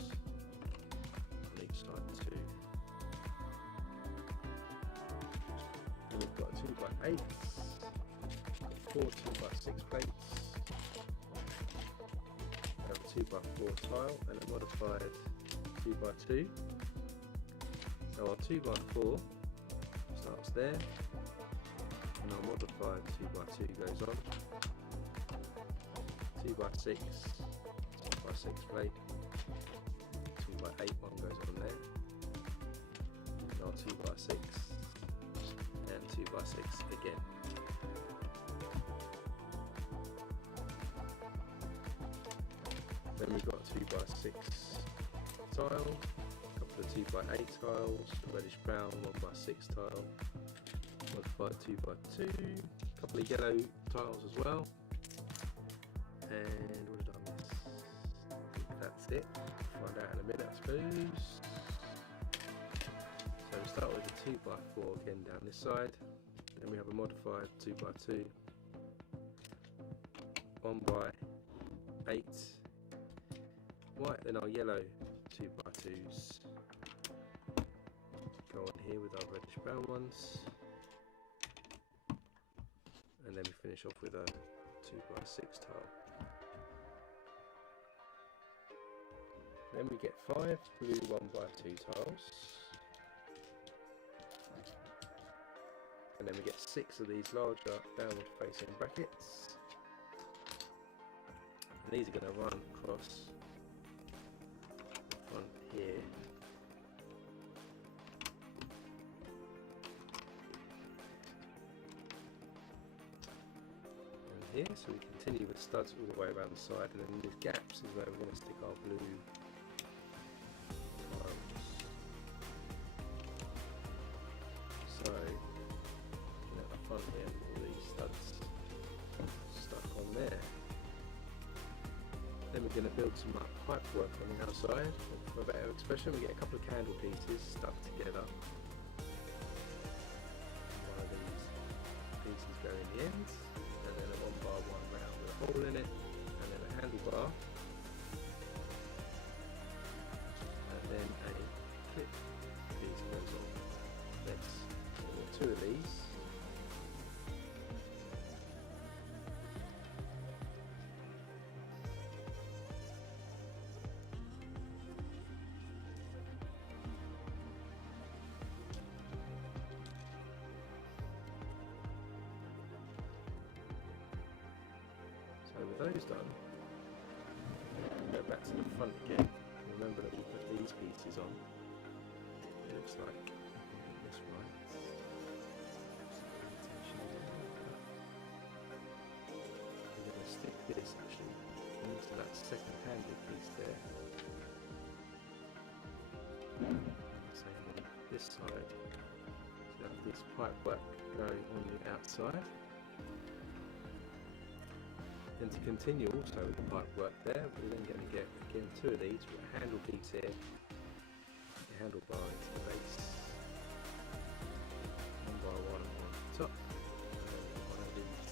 on each side too. And we've got 2x8s, 4 2x6 plates. 2x4 tile and a modified 2x2. So our 2x4 starts there, and our modified 2x2 goes on. 2x6, 2x6 plate, 2x8 one goes on there, and our 2x6 and 2x6 again. Then we've got a 2x6 tile, a couple of 2x8 tiles, a reddish brown 1x6 tile, modified 2x2, a couple of yellow tiles as well, and what did I miss? I think that's it. Find out in a minute, I suppose. So we start with a 2x4 again down this side, then we have a modified 2x2, 1x8, white, then our yellow 2x2s go on here with our reddish brown ones, and then we finish off with a 2x6 tile. Then we get 5 blue 1x2 tiles, and then we get 6 of these larger downward facing brackets, and these are going to run across on here. And here, so we continue with studs all the way around the side, and then in these gaps is where we're going to stick our blue tiles. So, looking at the front here, all these studs stuck on there. Then we're going to build some pipe work on the outside. For a better expression, we get a couple of candle pieces stuck together. One of these pieces go in the ends, and then a 1x1 round with a hole in it, and then a handlebar, and then a clip piece goes on. Next, we've got 2 of these. So with those done, go back to the front again. Remember that we put these pieces on. It looks like this right. We're going to stick this actually into that second handle piece there. Same on this side. So have this pipe work going on the outside. And to continue also with the pipe work there, we're then going to get again 2 of these with a handle piece here, handlebar into the base, one by one on top, and one of these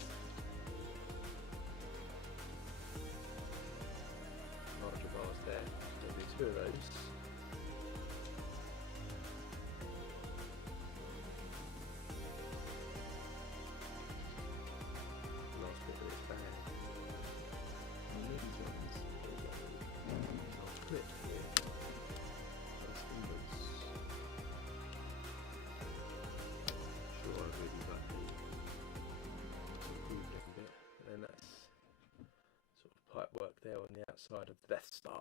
larger bars there. So do two of those. Last bit of this bag. And these ones, I'll clip here. Those inwards. Sure, I really like the groove looking bit. And then that's sort of pipe work there on the outside of the Death Star.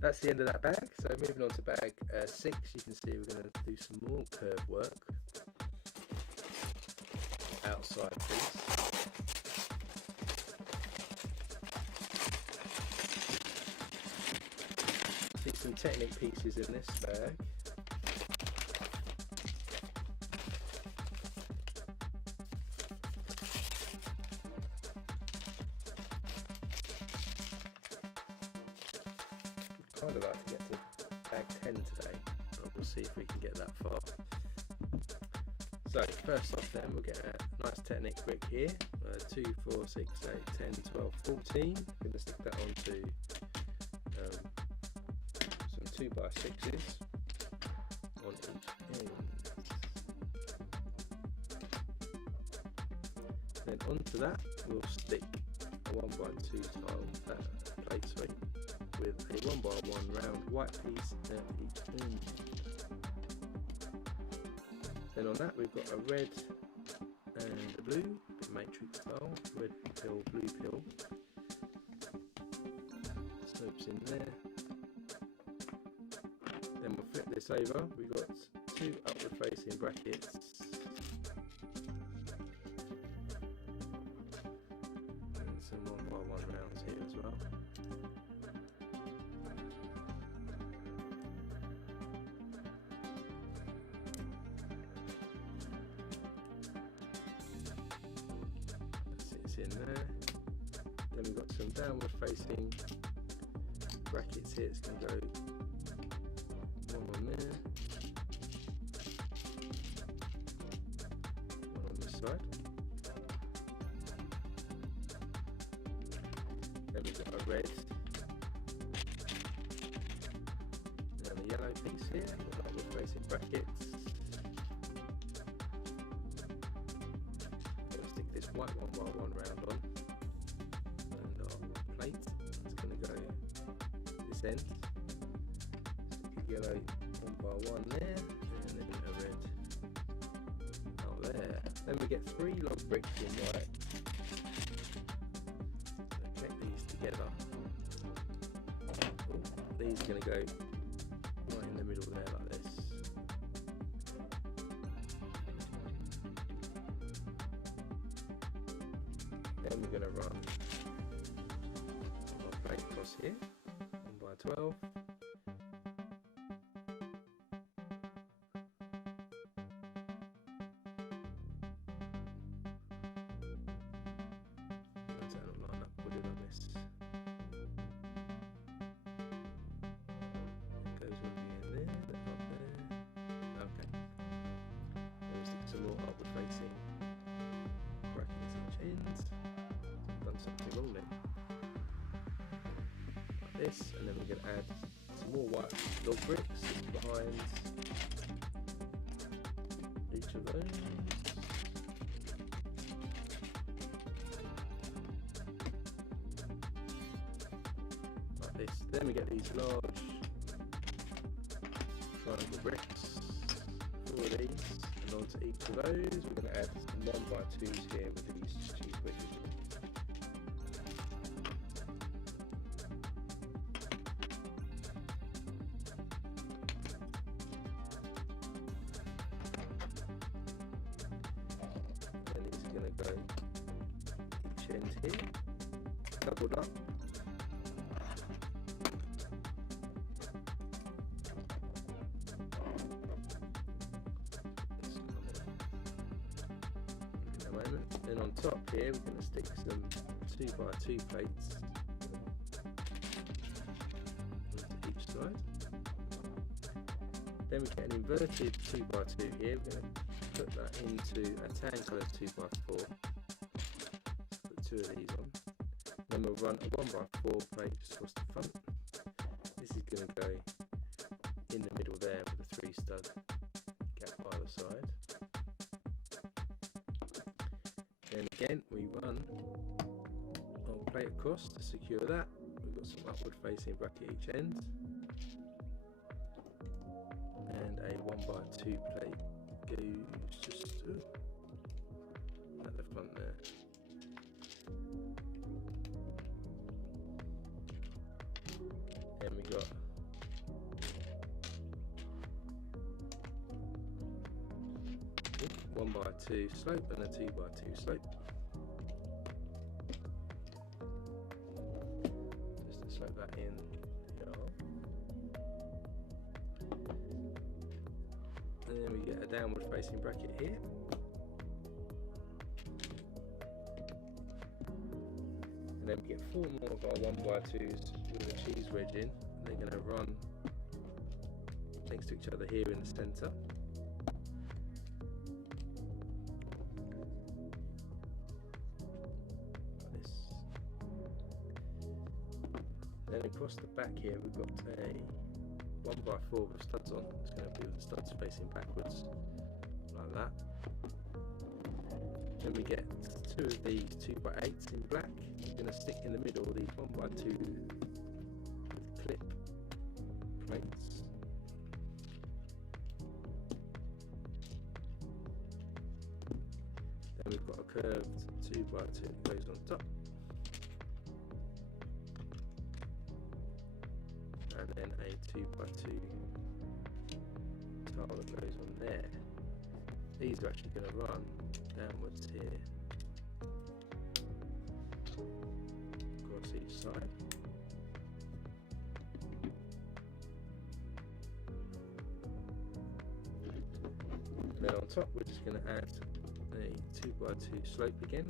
That's the end of that bag. So moving on to bag 6, you can see we're going to do some more curve work outside piece. See some Technic pieces in this bag. I'd like to get to bag 10 today, but we'll see if we can get that far. So first off then, we'll get a nice Technic brick here, 2, 4, 6, 8, 10, 12, 14. I'm going to stick that onto some 2x6s on each end. Then onto that, we'll stick a 1x2 tile plate, with a 1x1 round white piece at each end. Then on that we've got a red and a blue matrix tile, red pill, blue pill. Slopes in there. Then we'll flip this over. We've got 2 upward facing brackets. And some 1x1 rounds here as well. In there. Then we've got some downward facing brackets here. It's going to go one on there, one on this side. Then we've got a red and a yellow piece here. Downward facing brackets. This white 1x1 round on, and our plate is going to go this end. Stick a yellow 1x1 there, and then a red out there. Then we get 3 log bricks in white. So connect these together. These are going to go right in the middle there like this. Then we're going to run our plate across here, 1x12. That'll line up good on this. It goes on the end there, up there. Okay. Then we stick some more upward facing brackets each end. Done something wrong then. Like this, and then we're going to add some more white log bricks behind each of those. Like this. Then we get these large triangle bricks, 4 of these, and onto each of those we're going to add some 1x2s here with these cheese wedges. Then it's going to go each end here, doubled up. Then on top here we're going to stick some 2x2 plates onto each side. Then we get an inverted 2x2 here. We're going to put that into a tan colour 2x4. Let's put two of these on. Then we'll run a 1x4 plate just across the front. This is going to go in the middle there with a 3-stud gap either side. Then again we run our plate across to secure that. We've got some upward facing bracket each end. And a 1x2 plate goes just at the front there. Then we got a 1x2 slope and a 2x2 slope. Just to slope that in. And then we get a downward facing bracket here. And then we get 4 more of our 1x2s with a cheese wedge in. And they're going to run next to each other here in the centre. Like this. Then across the back here we've got a 1x4 with studs on. It's going to be with the studs facing backwards, like that. Then we get 2 of these 2x8s in black. We're going to stick in the middle these 1x2 with clip plates. Then we've got a curved 2x2 that goes on top. And then a 2x2 tile that goes on there. These are actually going to run downwards here across each side. And then on top we're just going to add a 2x2 slope again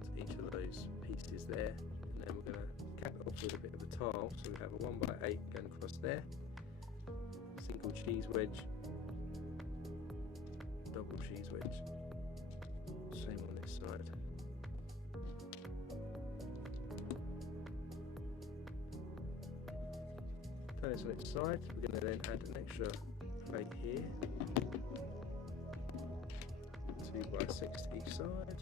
to each of those pieces there, and then we're going to cap it off with a bit of a tile, so we have a 1x8 going across there, single cheese wedge, double cheese wedge, same on this side. Turn this on its side, we're going to then add an extra plate here, 2x6 to each side.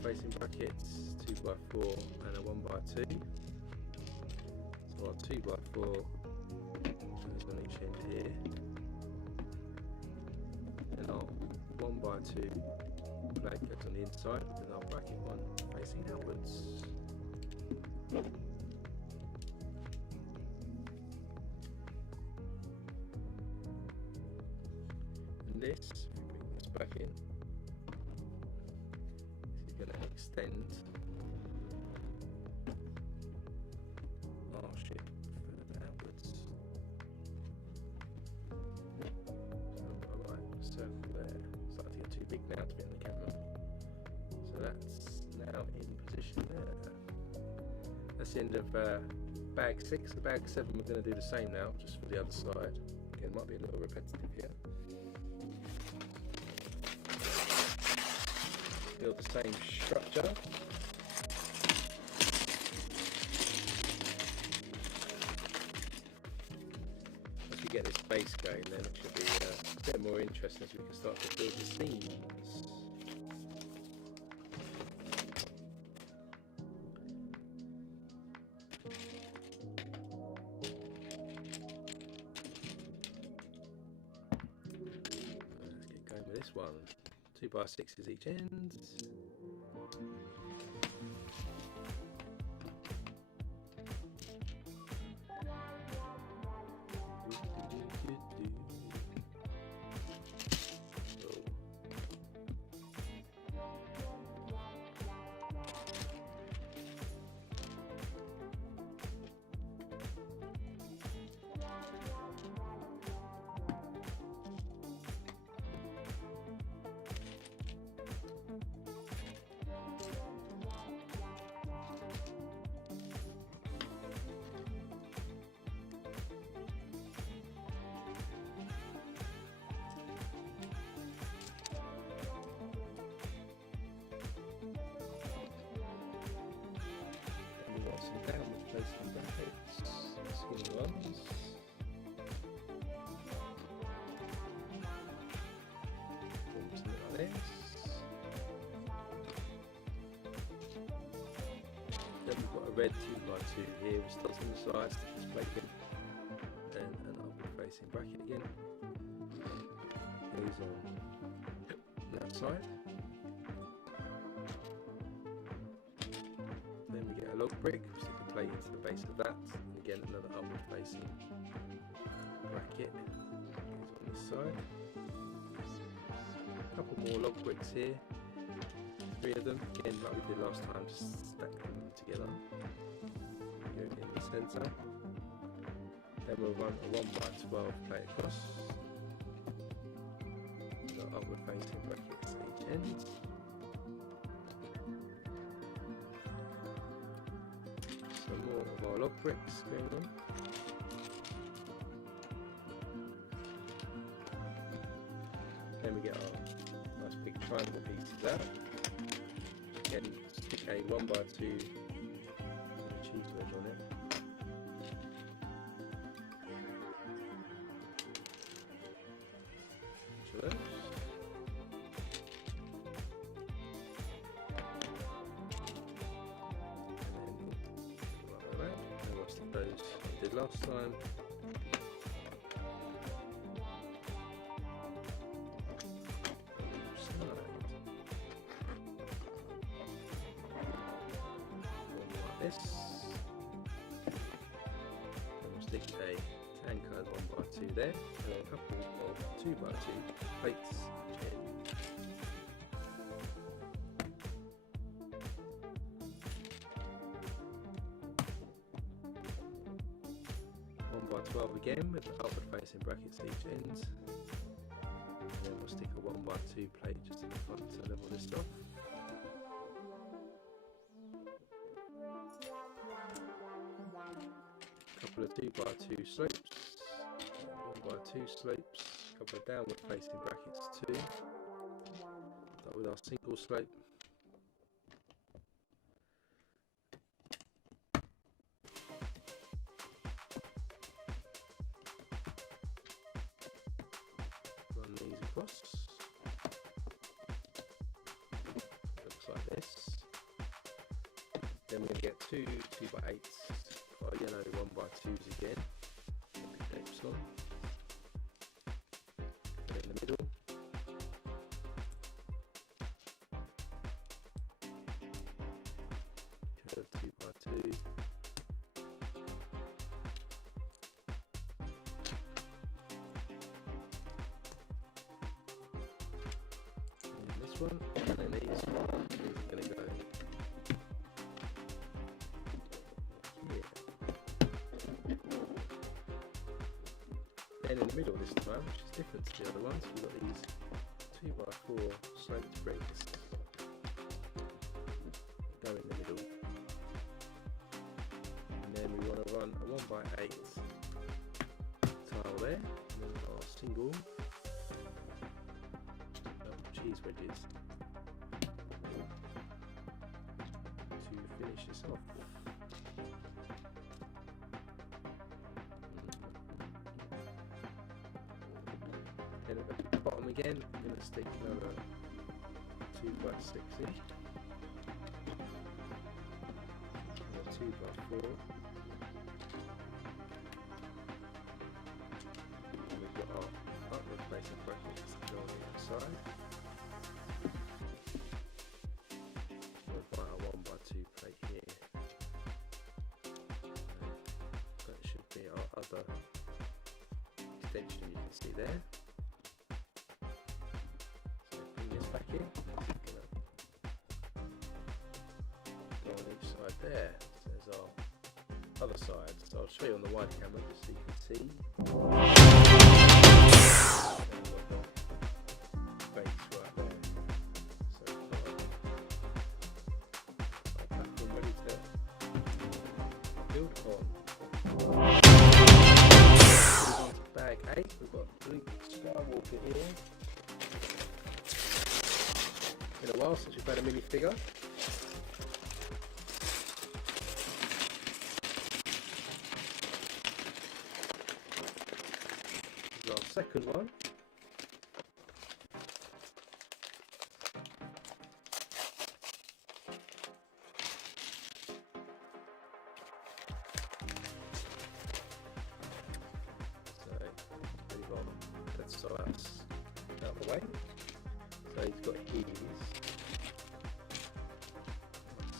Facing brackets, 2x4 and a 1x2. So our 2x4 is on each end here, and our 1x2 plate goes on the inside with our bracket one facing outwards. And this, if we bring this back in, going to extend our ship further outwards. So I've got a right circle there. Starting to get too big now to fit in the camera. So that's now in position there. That's the end of bag 6. The bag 7 we're going to do the same now, just for the other side. Again, might be a little repetitive here. Build the same structure. Once we get this base going, then it should be a bit more interesting as we can start to build the seams. Let's get going with this one. 2x6s each end. red 2x2 here with studs on the sides, displacement, then an upward facing bracket again. Goes on that side. Then we get a log brick, stick a plate into the base of that, and again another upward facing bracket goes on this side. A couple more log bricks here, 3 of them, again like we did last time, just stack them together. Go in the centre. Then we'll run a 1x12 plate across. Got upward facing brackets at each end. Some more of our log bricks going on. Then we get our nice big triangle pieces out. Again, stick a 1x2 cheese wedge on it. Each of those. And then we'll stick those like we did last time. This, and we'll stick a tan coloured 1x2 there, and then a couple of 2x2 plates each end. One by 12 again with the upward facing brackets each end, and then we'll stick a 1x2 plate just in the front to level this off. Couple of 2x2 slopes, 1x2 slopes, couple of downward facing brackets too. Start with our single slope. Run these across. Looks like this. Then we're going to get two 2x8s. Our yellow 1x2s again, shapes on, and in the middle, curved 2x2, and this one, and then these are going to go. Then in the middle this time, which is different to the other ones, we've got these 2x4 sloped bricks go in the middle, and then we want to run a 1x8 tile there, and then our single cheese wedges to finish this off. Then at the bottom again, I'm going to stick another 2x6 in, and a 2x4, and we've got our upward facing brackets to go on the outside. We'll buy our 1x2 plate here. That should be our other extension you can see there. Back in, it's going to go on each side there. So there's our other side. So I'll show you on the wide camera just so you can see. Base right there. So our platform ready to build on. On to bag 8, we've got Luke Skywalker here. Been a while since we've had a minifigure. This is our second one. way. So he's got his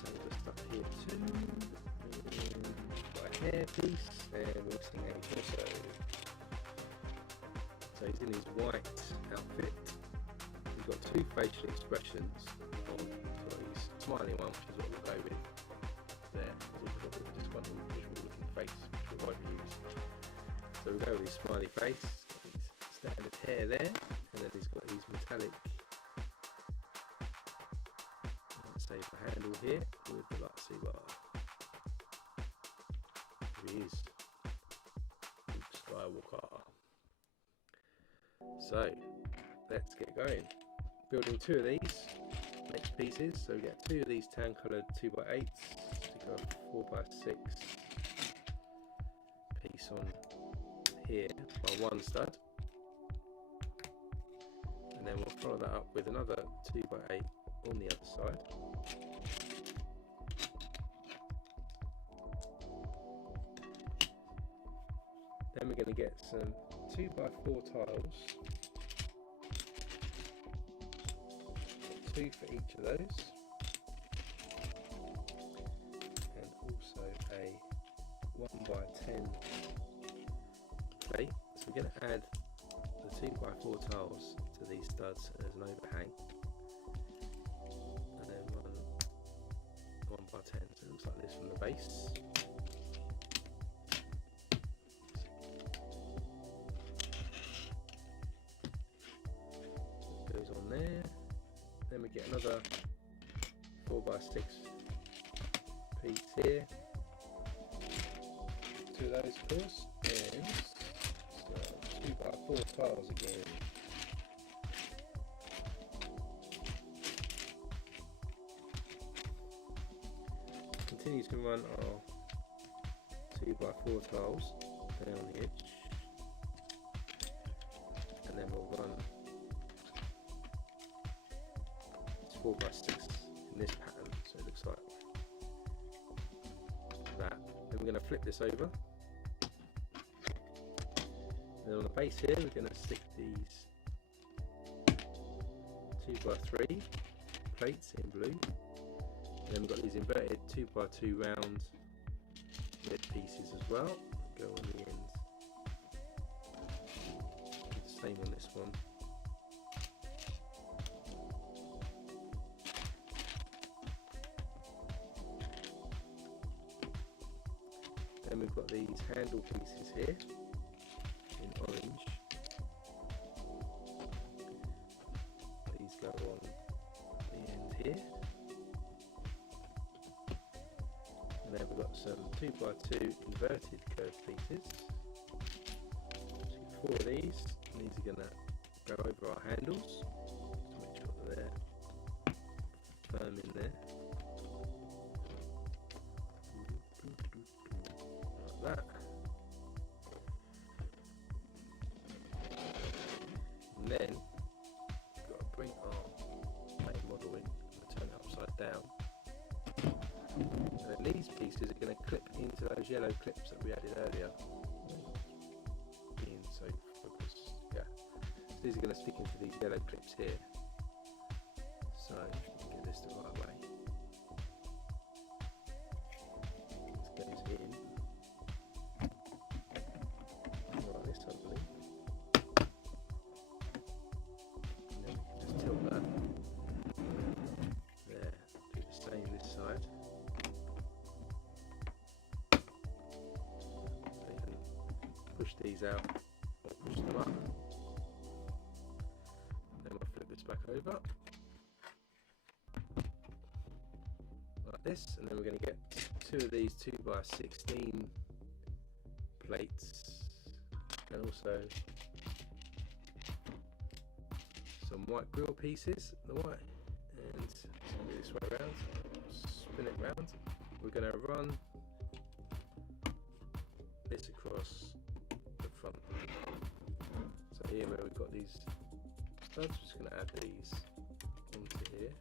silver stuff here too. And got a hair piece and missing a torso. So he's in his white outfit. He's got two facial expressions on. So he's smiling one, which is what we'll go with there. We've got just one visual looking face, which we won't use. So we'll go with his smiley face. His standard hair there, and then he's got his metallic lightsaber handle here with the lightsaber. Here he is, Luke Skywalker. So let's get going. Building two of these next pieces. So we get two of these tan coloured 2x8s, stick a 4x6 piece on here by one stud, and then we'll follow that up with another 2x8 on the other side. Then we're going to get some 2x4 tiles, two for each of those, and also a 1x10 plate. So we're going to add the 2x4 tiles to these studs as an overhang, and then one by 10, so it looks like this from the base. Goes on there. Then we get another 4x6 piece here, two of those of course, and 2x4 tiles again. Continue to run our 2x4 tiles down the edge, and then we'll run 4x6 in this pattern, so it looks like that. Then we're going to flip this over. Then on the base here we're going to stick these 2x3 plates in blue. And then we've got these inverted 2x2 round red pieces as well. Go on the ends. Do the same on this one. Then we've got these handle pieces here in orange. These go on the end here. And then we've got some 2x2 inverted curved pieces. So 4 of these. And these are going to go over our handles to make sure that they're firm in there. Like that. And then we've got to bring our main model in and turn it upside down. And then these pieces are going to clip into those yellow clips that we added earlier. Being so focused, yeah. So these are going to stick into these yellow clips here. So get this the right way. This goes in. Like this, I believe. And then we can just tilt that. There. Do the same this side. Push these out or push them up. Then we'll flip this back over like this, and then we're going to get two of these 2x16 plates, and also some white grill pieces, the white, and this way around, spin it round. We're going to run this across the front. So here where we've got these studs, we're just going to add these onto here.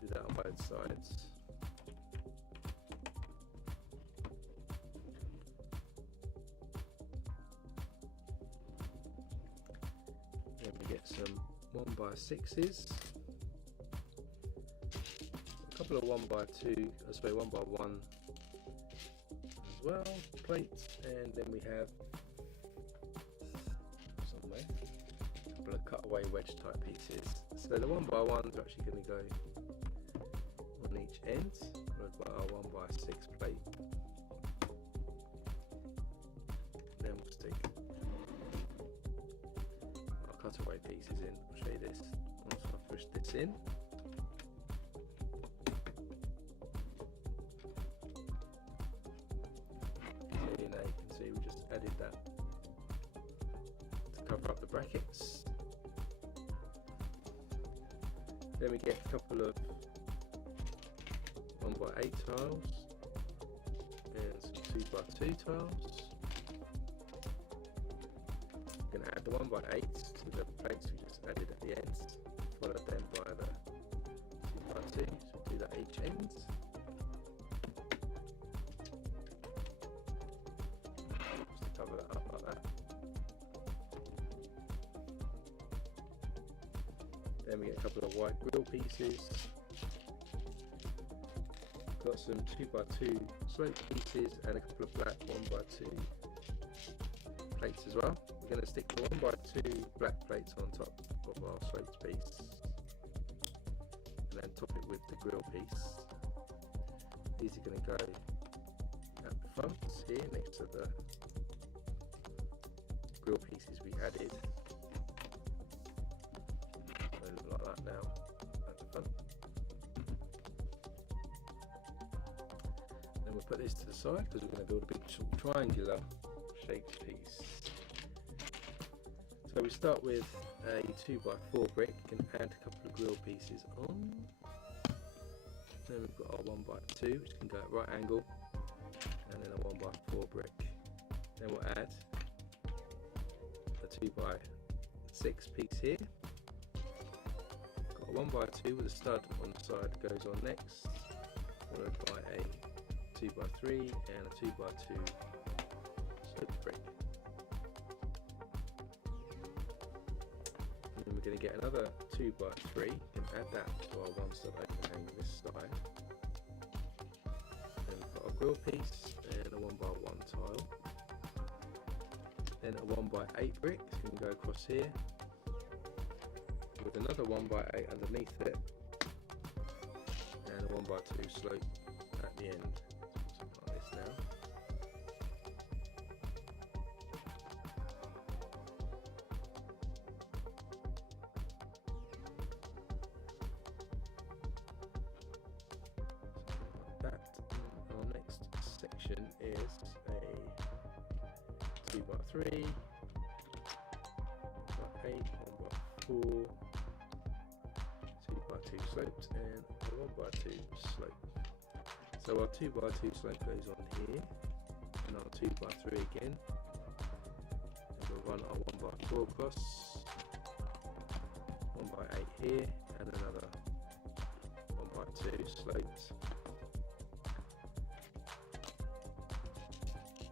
Do that on both sides. some 1x6s, a couple of 1x2, sorry 1x1 as well, plates, and then we have somewhere a couple of cutaway wedge type pieces. So the 1x1s are actually going to go on each end, followed by our 1x6 plate. Then we'll stick our cutaway pieces in. I'll show you this once I push this in. So you can see we just added that to cover up the brackets. Then we get a couple of 1x8 tiles and some 2x2 tiles. We're going to add the 1x8s to the plates we just added at the ends, followed then by the 2x2, so we'll do that each ends. Just to cover that up like that. Then we get a couple of white grill pieces. Got some 2x2 slope pieces and a couple of black 1x2 plates as well. We're going to stick the 1x2 black plates on top of our sloped piece and then top it with the grill piece. These are going to go at the fronts here next to the grill pieces we added. They look like that now at the front. Then we'll put this to the side because we're going to build a big triangular shaped piece. So we start with a 2x4 brick, you can add a couple of grill pieces on. Then we've got our 1x2 which can go at right angle, and then a 1x4 brick. Then we'll add a 2x6 piece here. Got a 1x2 with a stud on the side goes on next, followed by a 2x3 and a 2x2 slope brick. And then we're going to get another 2x3, you can add that to our one stud overhang this side. Then we've got a grill piece and a 1x1 tile. Then a 1x8 brick, so you can go across here with another 1x8 underneath it and a 1x2 slope at the end. Something like this now. That. Our next section is a 2x3, 1x8, 1x4, 2x2 slopes and a 1x2 slope. So our 2x2 slope goes on here and our 2x3 again, and we'll run our 1x4 across, 1x8 here and another 1x2 slopes.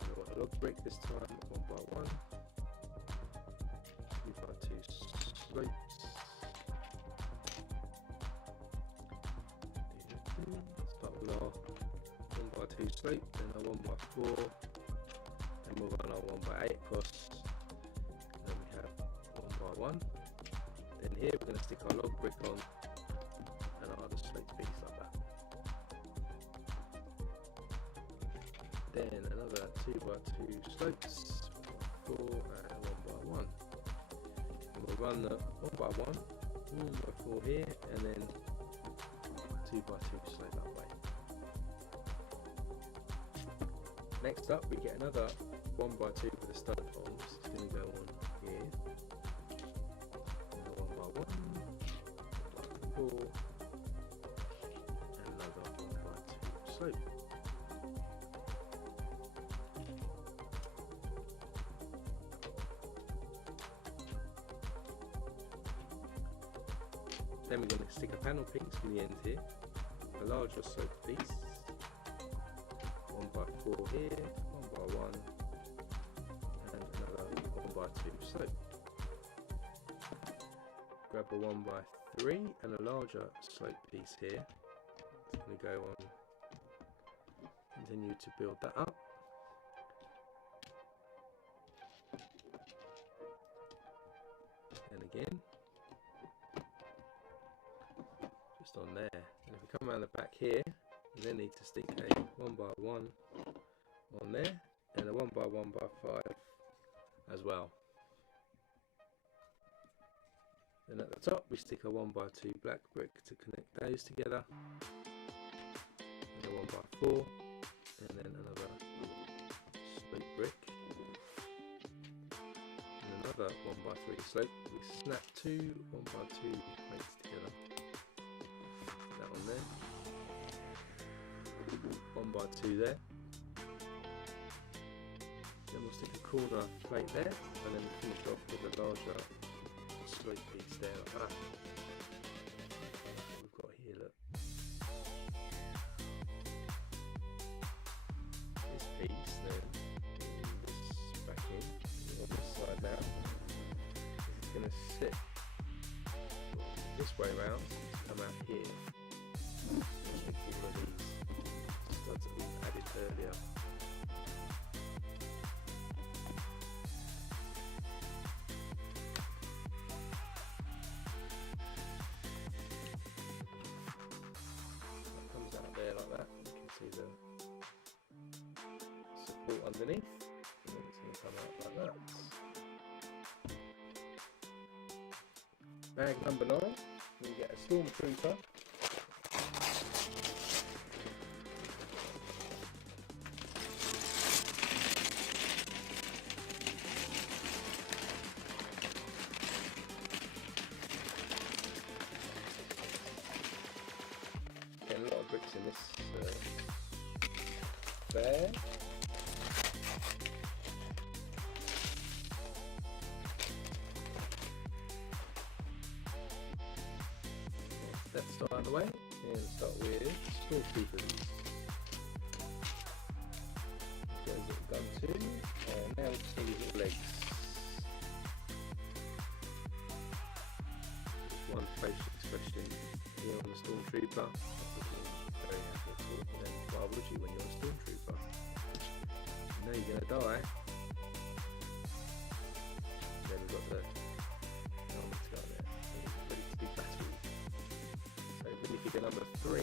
And we want a log brick this time, 1x1, 2x2 slopes. Start with our 1x2 slope, then our 1x4, then we'll run our 1x8 across, then we have 1x1. Then here we're going to stick our log brick on and our other slope piece like that. Then another 2x2 slopes, 4 and 1x1. And we'll run the 1x1, 1x4 here, and then 2x2 slope that way. Next up we get another 1x2 with a stud arms. It's going to go on here. Another 1x1, 1x4, and another 1x2 slope. Then we're going to stick a panel piece in the end here, a larger slope piece, 1x4 here, 1x1, and another 1x2 slope. grab a 1x3 and a larger slope piece here. It's going to go on, continue to build that up. And again, just on there. And if we come around the back here, we then need to stick a 1x1 on there and a 1x1x5 as well. Then at the top we stick a 1x2 black brick to connect those together, and a 1x4, and then another slope brick, and another 1x3 slope. We snap two 1x2 plates together. That one there, 1x2 there. Then we'll stick a corner plate there, and then finish off with a larger slope piece there like that. What we've got here, look. This piece then, this backing on this side now, this is going to sit this way round to come out here. I'll stick all of these studs that we've added earlier. Like that, you can see the support underneath, and then it's going to come out like that. Bag number 9, we get a stormtrooper. Getting a lot of bricks in this bag. Let's start out of the way and start with stormtroopers. Goes little gun 2, and now we just need his little legs. One facial expression here on the stormtrooper. Very happy at all. And then why would you when you're a stormtrooper? You know you're going to die. And then we've got the helmet to go there. Ready to do battle. So minifigure number 3.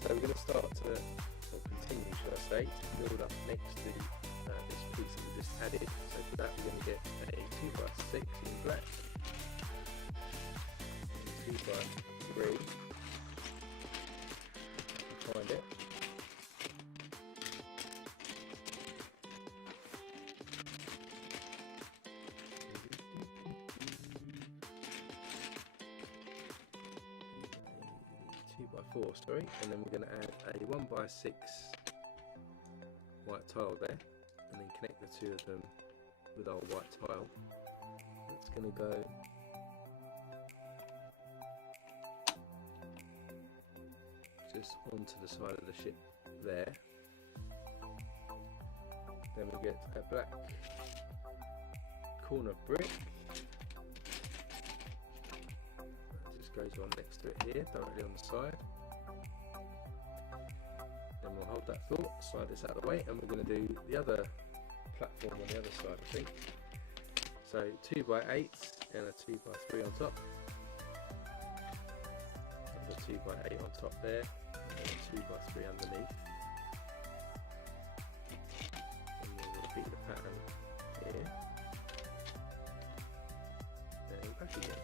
So we're going to start to, or continue should I say, to build up next to this piece that we just added. So for that we're going to get a 2x6 in black. 2x3. Find it. Two by 4, sorry, and then we're going to add a 1x6 white tile there, and then connect the two of them with our white tile. It's going to go just onto the side of the ship there. Then we get a black corner brick. That just goes on next to it here, directly on the side. Then we'll hold that thought, slide this out of the way, and we're going to do the other platform on the other side, I think. So 2x8 and a 2x3 on top. And a 2x8 on top there. And a 2x3 underneath, and we'll repeat the pattern here, then back again.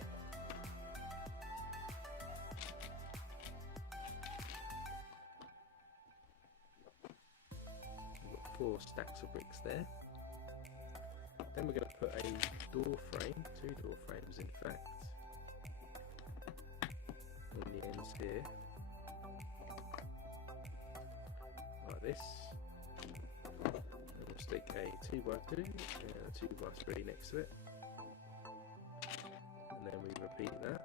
We've got 4 stacks of bricks there. Then we're going to put a door frame, 2 door frames in fact, on the ends here. Like this, and we'll stick a 2x2 and a 2x3 next to it, and then we repeat that.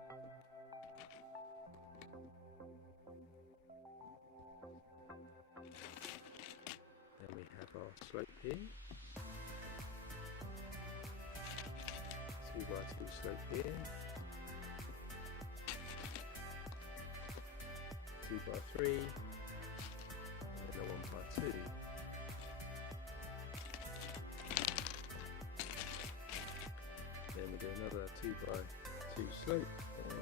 Then we have our slope here, so 2x2 slope here, 2x3, and a 1x2. Then we do another 2x2 slope and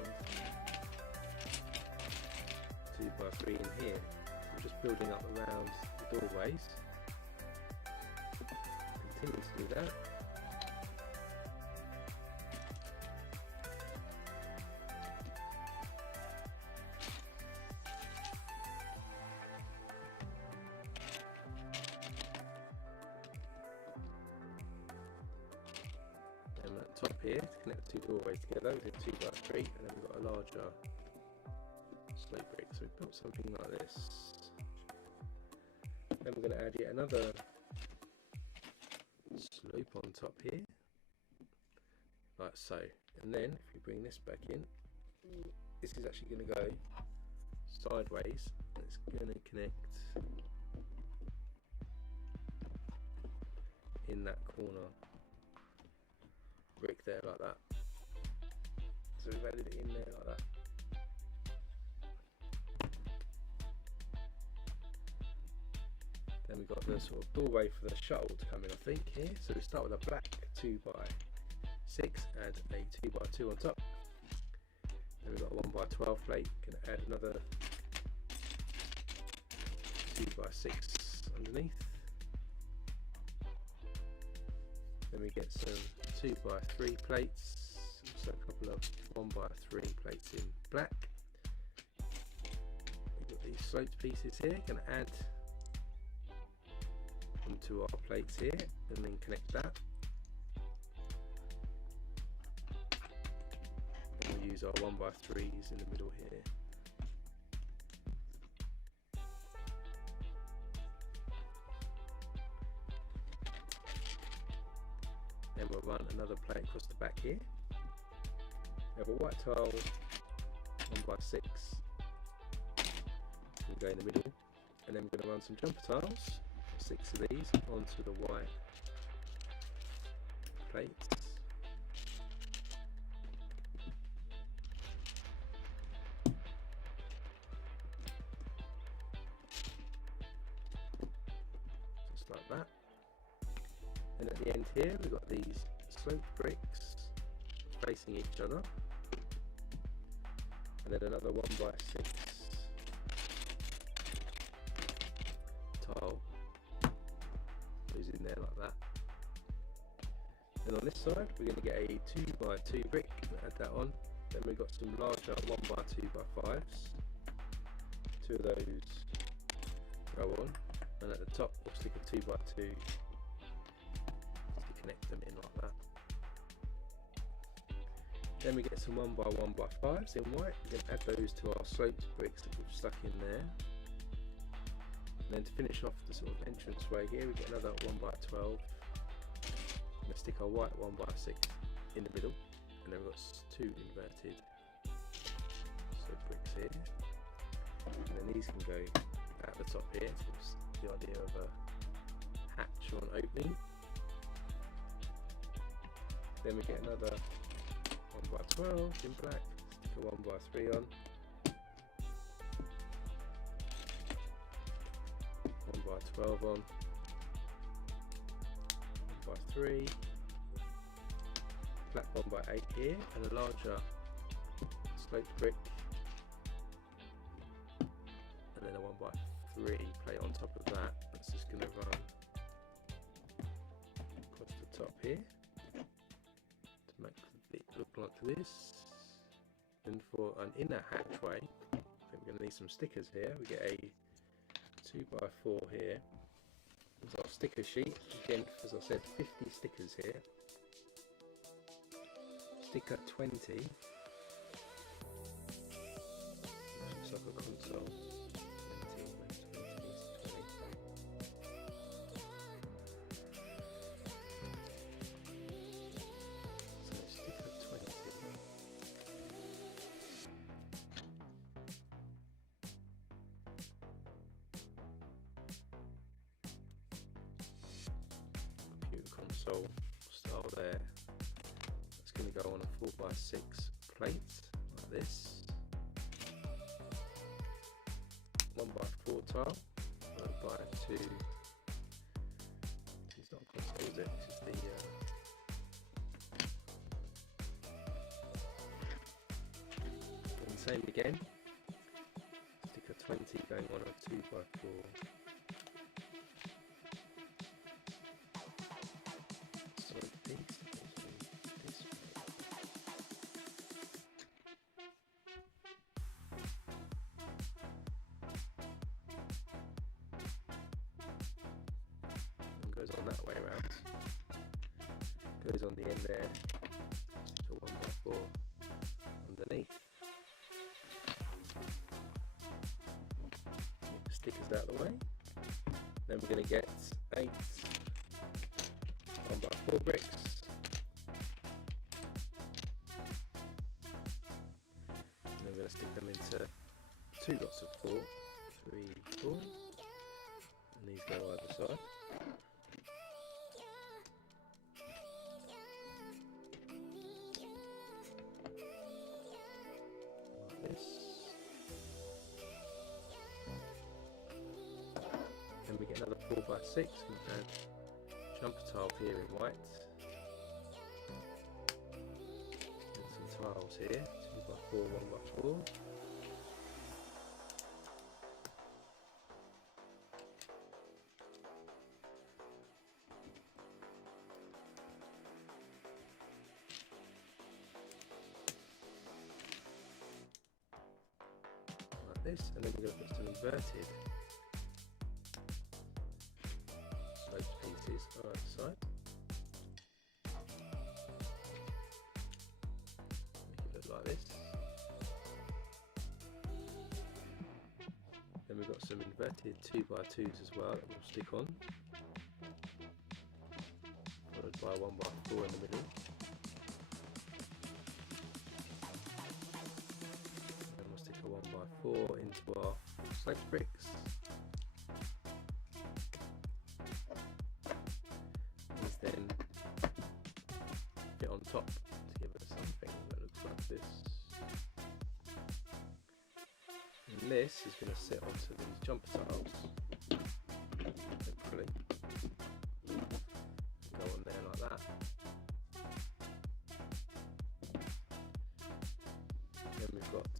2x3 in here. We're just building up around the doorways. Continue to do that. And at the top here, to connect the two doorways together, we did 2x3, and then we've got a larger slope brick. So we've built something like this. Then we're going to add yet another slope on top here, like so. And then if we bring this back in, this is actually going to go sideways. It's going to connect in that corner brick there, like that. So we've added it in there like that. Then we've got the sort of doorway for the shuttle to come in, I think, here. So we start with a black 2x6, add a 2x2 on top. Then we've got a 1x12 plate, can add another 2x6 underneath. Then we get some 2x3 plates, also a couple of 1x3 plates in black. We've got these sloped pieces here, can add onto our plates here and then connect that. And we'll use our 1x3s in the middle here. Then we'll run another plate across the back here. We have a white tile 1x6, we'll go in the middle, and then we're going to run some jumper tiles, 6 of these, onto the white plates. Just like that. And at the end here we've got these sloped bricks facing each other, and then another 1x6 tile goes in there like that. And on this side we're going to get a 2x2 brick, add that on. Then we've got some larger 1x2x5s, 2 of those go on, and at the top we'll stick a 2x2 to connect them in like that. Then we get some 1x1x5s in white. We're going to add those to our sloped bricks that we've stuck in there. And then to finish off the sort of entrance way here, we get another 1x12. I'm going to stick our white 1x6 in the middle, and then we've got 2 inverted sloped bricks here. And then these can go at the top here, so it's the idea of a hatch or an opening. Then we get another 1x12 in black, stick a 1x3 on, 1x12 on, 1x3, black 1x8 here, and a larger sloped brick, and then a 1x3 plate on top of that. That's just going to run across the top here to make it look like this. And for an inner hatchway, I think we're going to need some stickers here. We get a 2x4 here. There's our sticker sheet. Again, as I said, 50 stickers here. Sticker 20. Looks like a console. 20. So sticker 20. Computer console style there. That's going to to go on a 4x6 plate like this. 1x4 tile, followed by 2. It's not a console, is it? This is the. And same again. Stick a 20 going on a 2x4. Goes on that way around, goes on the end there, so 1x4 underneath. Stickers out of the way. Then we're going to get 8 1x4 bricks. And then we're going to stick them into 2 lots of 4, 3, 4, and these go either side. Then we get another 4x6 and add jumper tile here in white. And some tiles here, 2x4, 1x4. Like this, and then we're going to put some inverted pieces on either side. Make it look like this. Then we've got some inverted 2x2s as well that we'll stick on, followed by 1x4 in the middle. And we'll stick a 1x4 into our slopes bricks. Then fit on top to give us something that looks like this. And this is going to sit onto these jumper tiles, hopefully. Go on there like that. Then we've got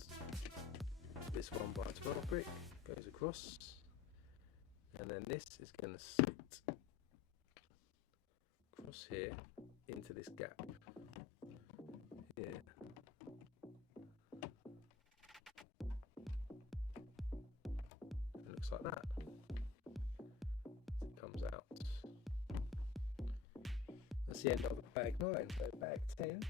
this 1x12 brick goes across, and then this is going to sit here into this gap here. It looks like that. It comes out. That's the end of bag 9. So bag 10.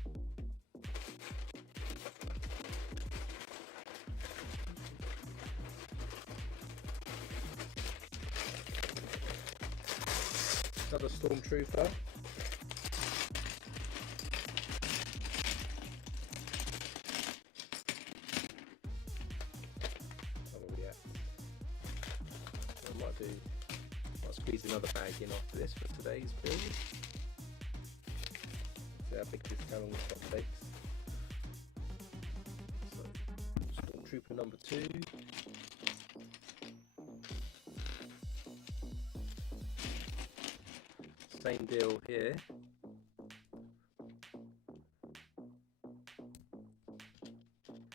Another stormtrooper. I'll squeeze another bag in after this for today's build. See how big this, how long this top takes. So, Stormtrooper number 2. Same deal here.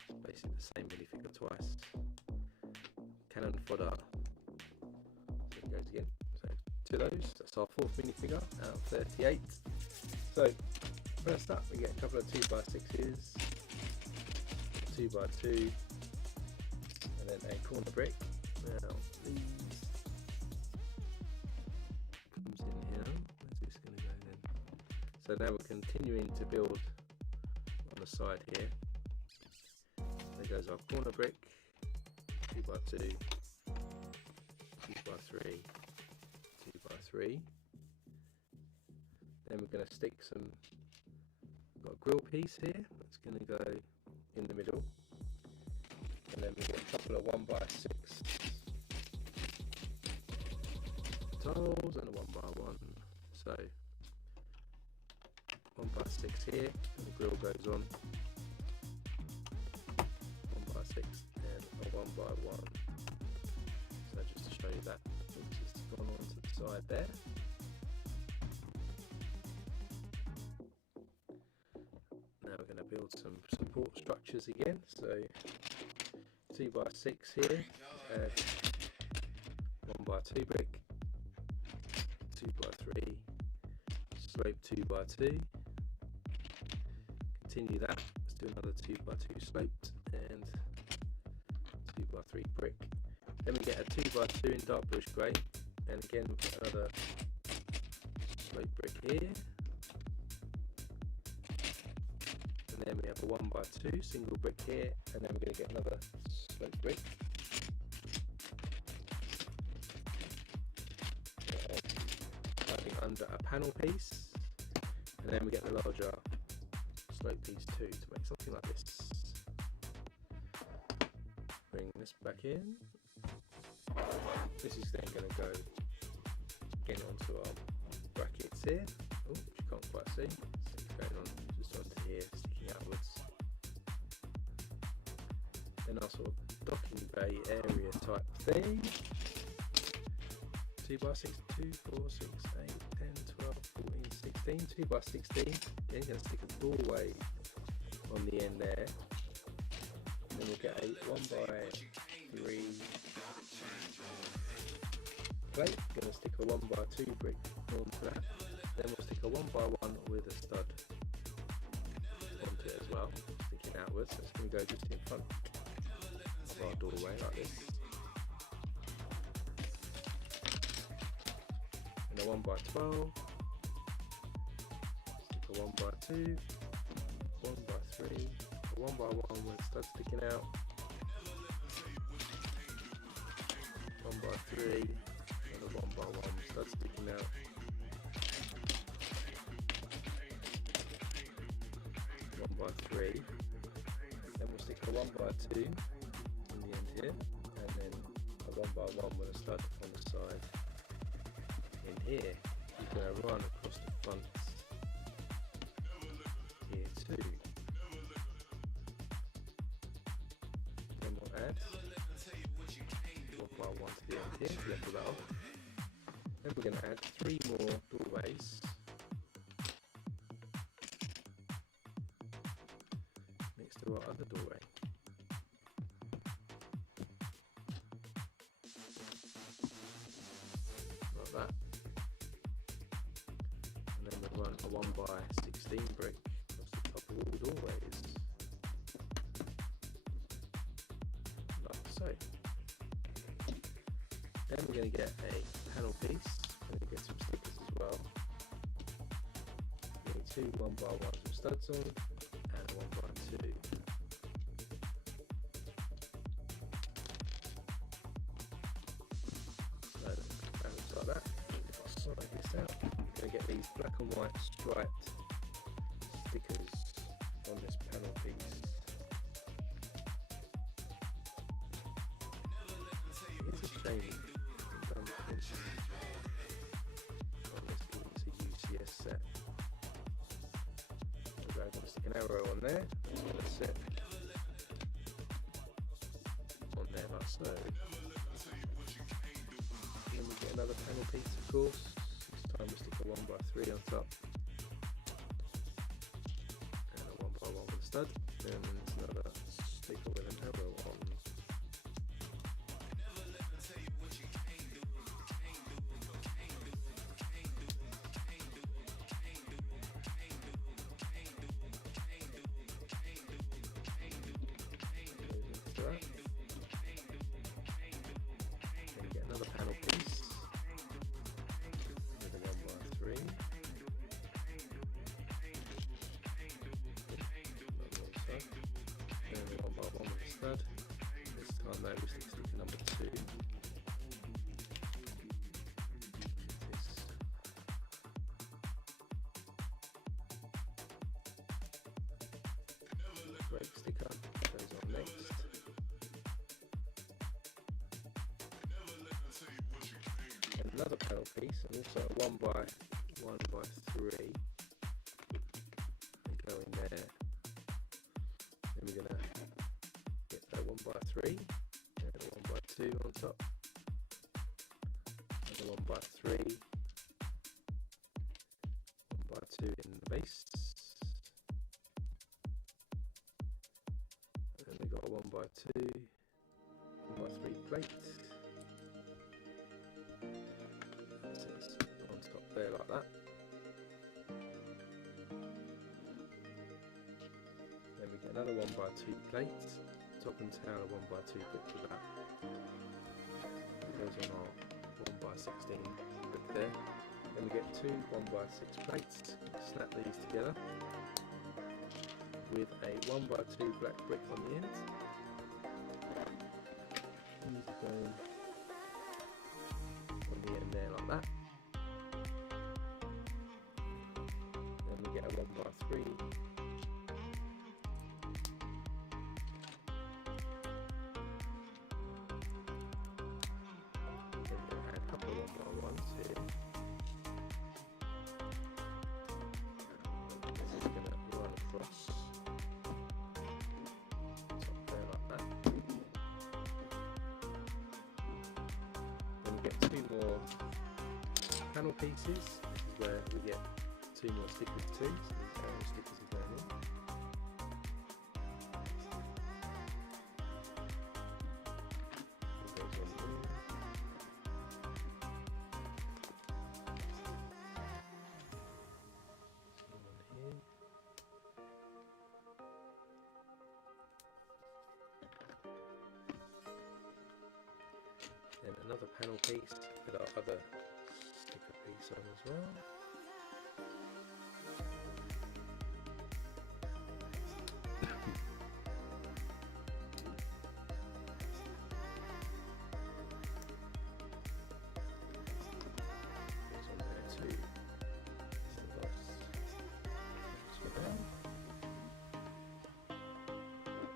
It's basically the same minifigure twice. Cannon fodder. Goes again. So 2 of those. That's our 4th minifigure out of 38. So first up we get a couple of 2x6s, 2x2, and then a corner brick. Now these comes in here. Where's this going to go then? So now we're continuing to build on the side here. There goes our corner brick, 2x2. 2x3, 2x3. Then we're going to stick some, got a grill piece here that's going to go in the middle, and then we get a couple of 1x6 tiles and a 1x1. So 1x6 here, and the grill goes on. 1x6 and a 1x1. So just to show you that, which has gone on to the side there. Now we're going to build some support structures again. So 2x6 here, 1x2 brick, 2x3, slope 2x2. Continue that. Let's do another 2x2 sloped and 2x3 brick. Then we get a 2x2 in dark bluish grey, and again another slope brick here. And then we have a 1x2 single brick here, and then we're going to get another slope brick. Under a panel piece, and then we get the larger slope piece too to make something like this. Bring this back in. This is then going to go again onto our brackets here. Oh, which you can't quite see. So it's going on just onto here, sticking outwards. Then our sort of docking bay area type thing. 2x6, 2, 4, 6, 8, 10, 12, 14, 16, 2x16. Then you're going to stick a doorway on the end there. Then we'll get a 1x3 plate. Going to stick a 1x2 brick onto that. Then we'll stick a 1x1 with a stud onto it as well, sticking outwards. So it's going to go just in front of our doorway like this. A 1x12, stick a 1x2, 1x3, a 1x1 with stud sticking out, 1x3, and a 1x1 stud sticking out, 1x3, then we'll stick a 1x2 in the end here, and then a 1x1 with a stud on the side. In here, you're going to run across the front here too. Then we'll add 1x1 to the end here, level that off. Then we're going to add 3 more doorways next to our other doorway. Like that. Run a 1x16 brick across the top of all the doorways, like so. Then we're going to get a panel piece, and get some stickers as well. We need 2 1x1s with studs on, and a 1x2. So that looks like that. If I slide this out, we're going to get these black and white striped stickers on this panel piece. It's a shame it's done this on this UCS set. So I'm going to stick an arrow on there. It's going to sit on there like so. Then we get another panel piece, of course. We stick a 1x3 on top and a 1x1 with a stud, and another sticker with an arrow on. Then get another panel piece. This time though we stick sticker number 2. This brake sticker goes on next. And another panel piece, and also a 1x1x3 there. Then we're going to get that 1x3, and a 1x2 on top, and a 1x3, 1x2 in the base, and then we've got a 1x2, 1x3 plate. On top there like that. Then we get another 1x2 plate, top and tail a 1x2 brick with that. It goes on our 1x16 brick there. Then we get two 1x6 plates, snap these together with a 1x2 black brick on the end. These are going on the end there like that. Then we get a 1x3. Then we'll add a couple of 1x1s here. This is going to run across top there like that. Then we get two more panel pieces. This is where we get two more stickers too, so the panel stickers are going in. It goes on there. Some on here. Then another panel piece with our other sticker piece on as well. Goes on there too.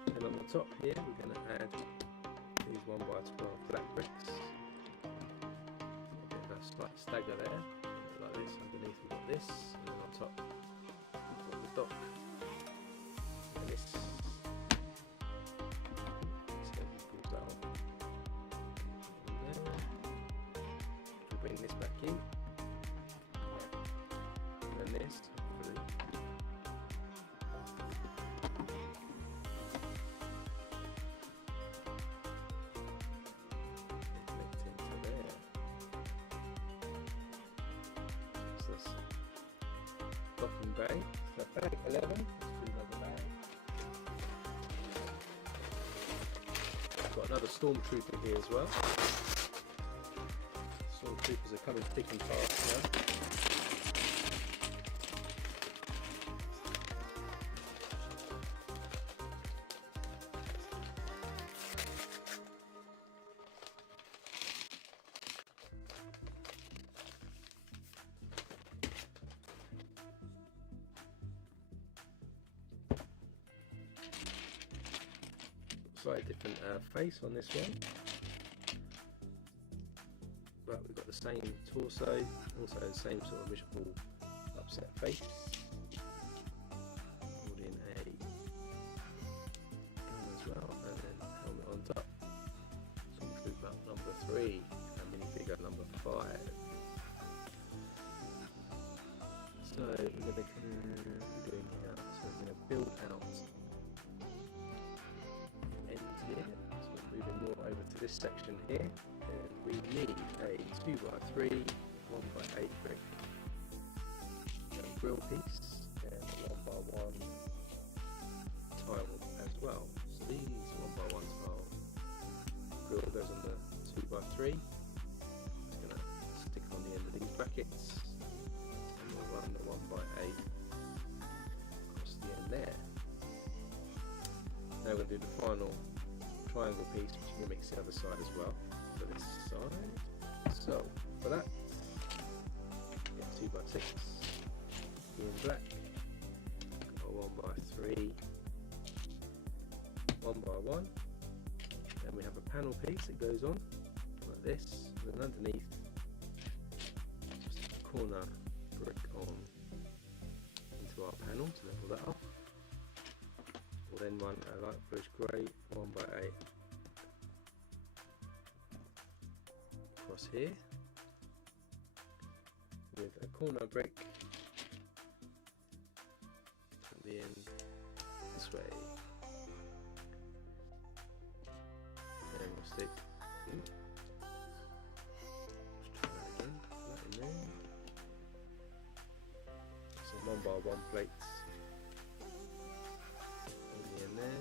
And on the top here we're going to add these 1x12 black bricks. A bit of a slight stagger there, like this. Underneath we've got this, and then on top we've got the dock. And this. So we pull that on. And then we bring this back in. And then this, hopefully. Docking bay, so bag 11, let's do another bag. Got another stormtrooper here as well. Stormtroopers are coming thick and fast now. Slightly different face on this one, but we've got the same torso, also the same sort of miserable upset face. Put in a gun as well, and then helmet on top. Stormtrooper number 3 and minifigure number 5. So we're going to do doing here. So we're going to build out here. So we're moving more over to this section here, and we need a 2x3, 1x8 brick grill piece, and a 1x1 tile as well. So these 1x1 tile grill goes on the 2x3. Just going to stick on the end of these brackets, and we'll run the 1x8 across the end there. Now we're going to do the final triangle piece, which we're going to mix the other side as well for this side. So for that, get 2x6 in black, got a 1x3, 1x1, then we have a panel piece that goes on like this, and then underneath just a corner brick on into our panel to level that up. We'll then run a light bluish grey 1x8 across here with a corner brick at the end this way. And then we'll stick let's try that again, put that in there. Some 1x1 plates in there.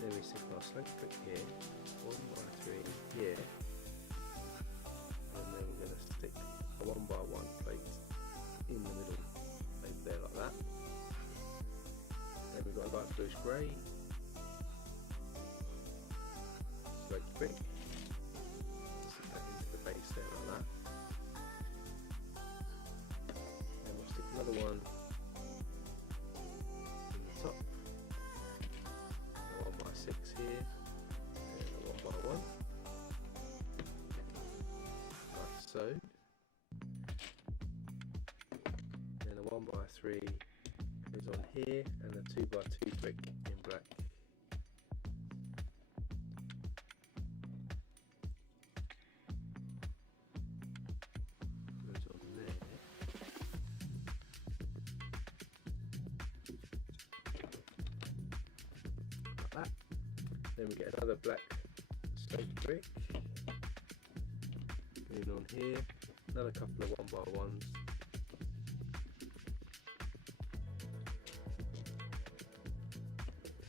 Then we stick our slope brick here, 1x3 here, and then we're going to stick a 1x1 plate in the middle, over there like that. Then we've got a light bluish grey slope brick, stick that into the base there like that. And we'll stick another one in the top. 1x6 here, and a 1x1, like so. Then a 1x3 is on here, and a 2x2 brick in black. Goes on there. Like that. Then we get another black slope brick in on here, another couple of 1x1s,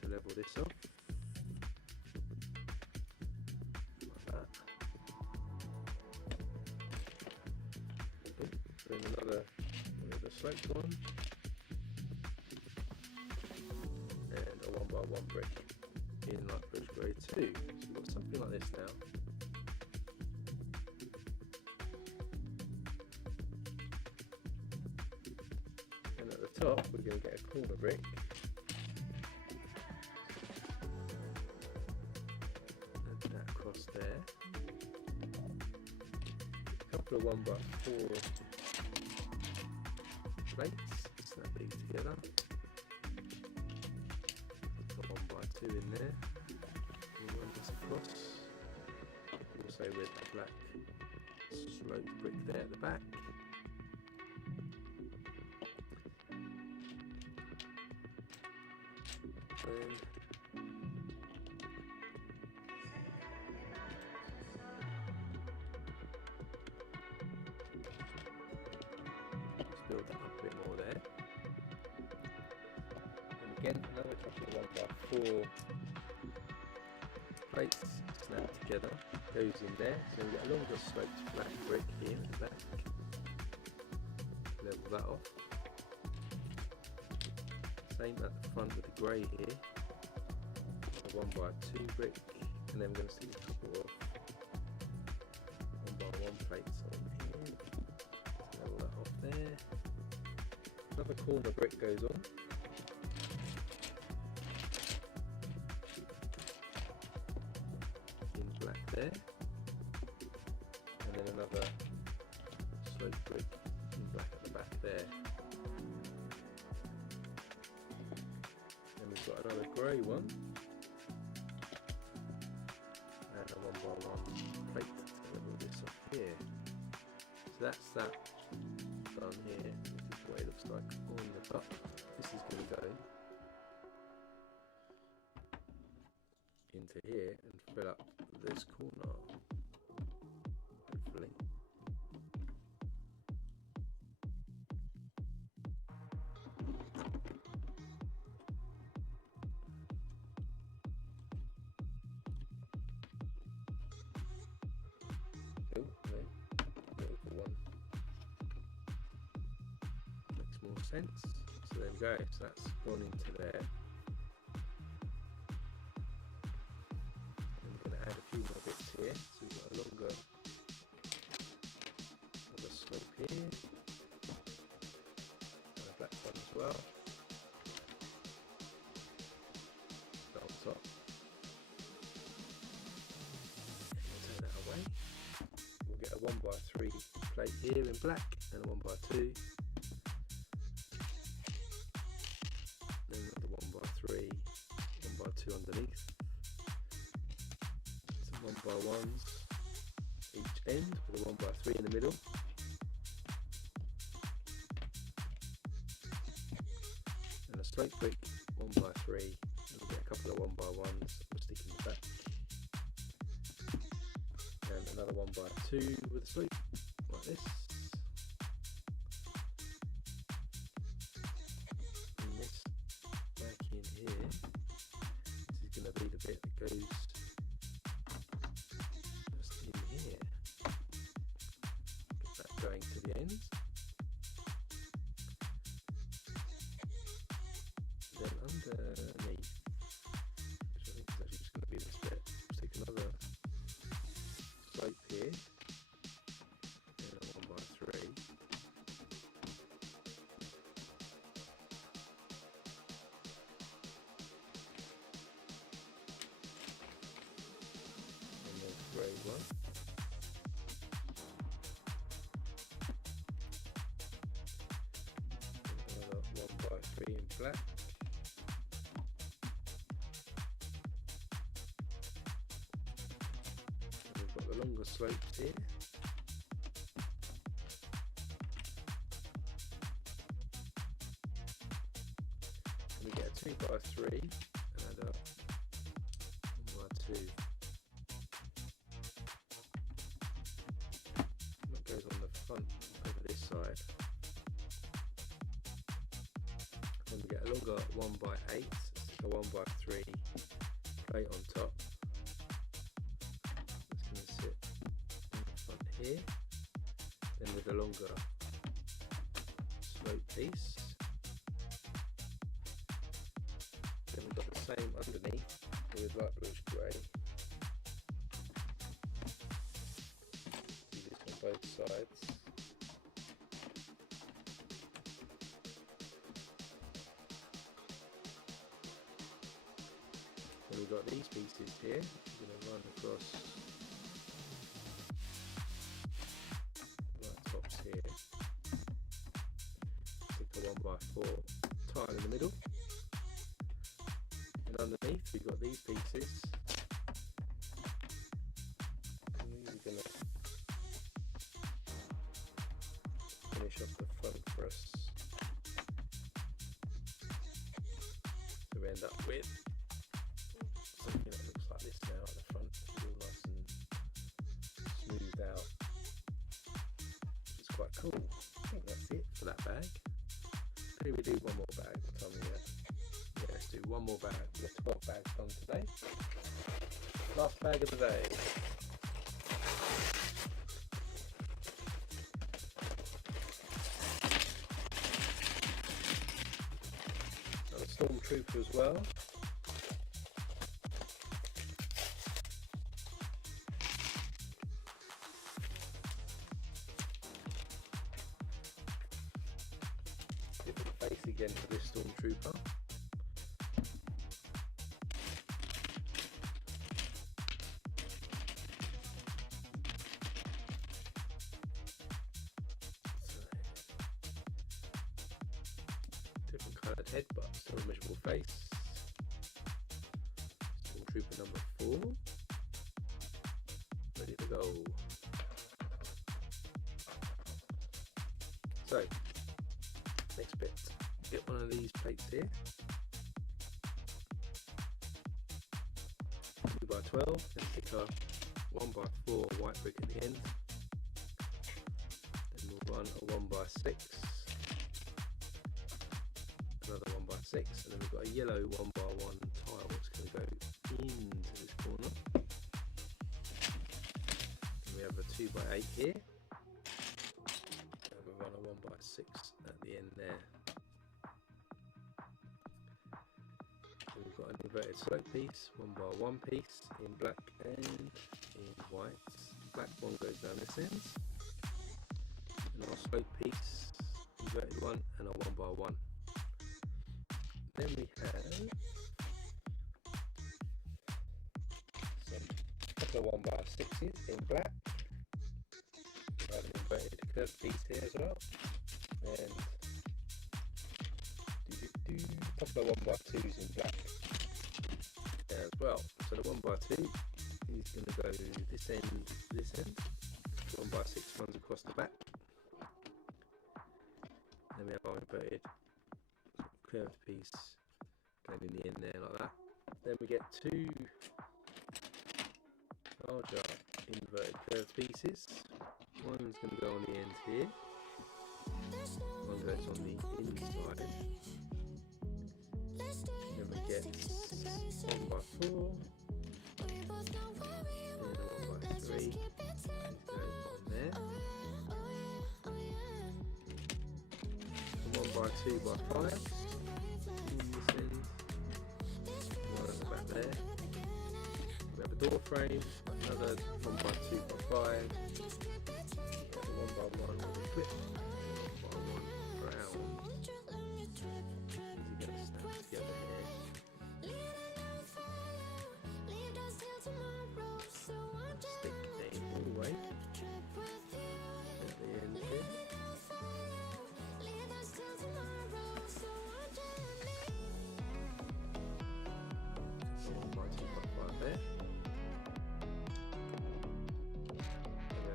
to level this off, like that. Then another sloped one, and a 1x1 brick in light bluish grey too. So we've got something like this now. And at the top we're going to get a corner brick. And that across there. A couple of 1x4 plates, snap these together. 1x2 in there, and run this across, also with a black slope brick there at the back. And let's build that up a bit more there. Again, another couple of 1x4 plates snapped together, goes in there, so we get a longer sloped black brick here at the back, level that off. Same at the front with the grey here, a 1x2 brick, and then we're going to stick a couple of 1x1 plates on here, level that off there. Another corner brick goes on. There, and then another slope brick in black at the back there. Then we've got another grey one and a 1x1 plate to level this up here. So that's that done here. This is what it looks like on the top. This is going to go into here and fill up this corner, hopefully. Oh, no, little one makes more sense. So there we go, so that's gone into there. Add a few more bits here, so we've got a longer slope here, and a black one as well, on top. 1x3 plate here in black, and a 1x2. Then another 1x3, 1x2 underneath. Some 1x1s each end with a 1x3 in the middle. And a slope brick 1x3, and we'll get a couple of 1x1s we'll stick in the back. And another 1x2 with a slope like this. And this back in here, this is going to be the bit that goes just in here. Get that going to the ends. Then underneath, which I think is actually just going to be this bit, stick another slope here, and a 1x3. And then grey one. Another 1x3 in black. The longer slopes here. And we get a 2x3 and a 1x2. That goes on the front over this side. And we get a longer 1x8, so 1x3 plate on top. Here, then with a longer slope piece. Then we've got the same underneath with light bluish grey. Do this on both sides. Then we've got these pieces here. We're going to run across here, stick a 1x4 tile in the middle, and underneath we've got these pieces, and these are going to finish off the front for us, so we end up with something that looks like this now at the front, all nice and smoothed out. Quite cool. I think that's it for that bag. Maybe we do one more bag. What time are we at? Yeah, let's do one more bag. We've got 12 bags done today. Last bag of the day. And a stormtrooper as well. Different face again for this stormtrooper. Different coloured head, but still a measurable face. Stormtrooper number 4. Ready to go. So, next bit, get one of these plates here, 2x12, then stick a 1x4 white brick at the end, then we'll run a 1x6, another 1x6, and then we've got a yellow 1x1 tile that's going to go into this corner, and we have a 2x8 here. Run a 1x6 at the end there. And we've got an inverted slope piece, 1x1 piece in black and in white. Black one goes down this end, and our slope piece, inverted one, and a 1x1. Then we have some couple of 1x6s in black. inverted curved piece here as well, and couple of 1x2s in black as well. So the 1x2 is going to go this end to this end. 1x6 runs across the back. Then we have our inverted curved piece going in the end there like that. Then we get two larger inverted curved pieces. One's going to go on the end here. One goes on the inside. Then we get 1x4, and a 1x3 goes on there. 1x2x5 in this end. One at the back there. We have a door frame, another 1x2x5. We have a 1x1 with a clip, 1x1 round. Easy going to snap together here. Stick the all the way at the end here. 1x2x5 there.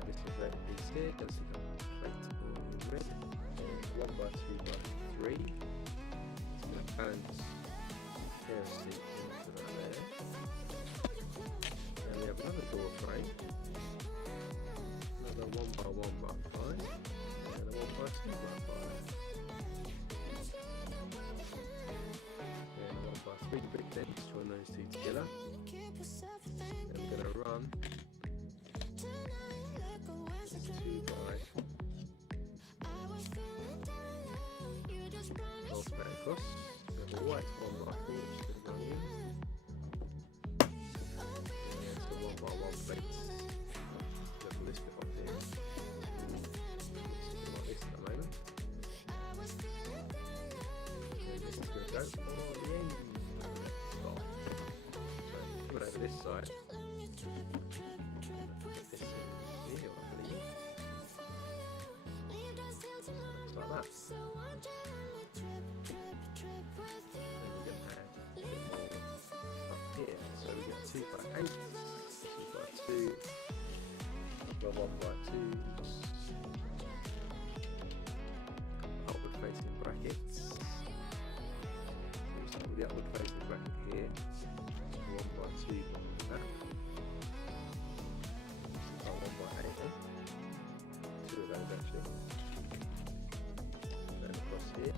This is red piece here, going to stick up a plate in red. 1x2x3. It's going to balance the pair of seat into that there. And we have another door frame. Another 1x1x5. And a 1x2x5. And a 1x3 brick then, just join those two together. And we're going to run 2x bolt back across. We have a white 1x4 which is going to go in. And so 1x1 plates. Level this bit off here. Something like this at the moment. And this is going to go on the end. Stop. So coming over this side. This here, I believe. Looks like that. Here, so we get 2x8, 2x2, 1x2s, upward facing brackets. So with the upward facing bracket here, 1x2 on that, 1x8 on, two of those actually, and then across here.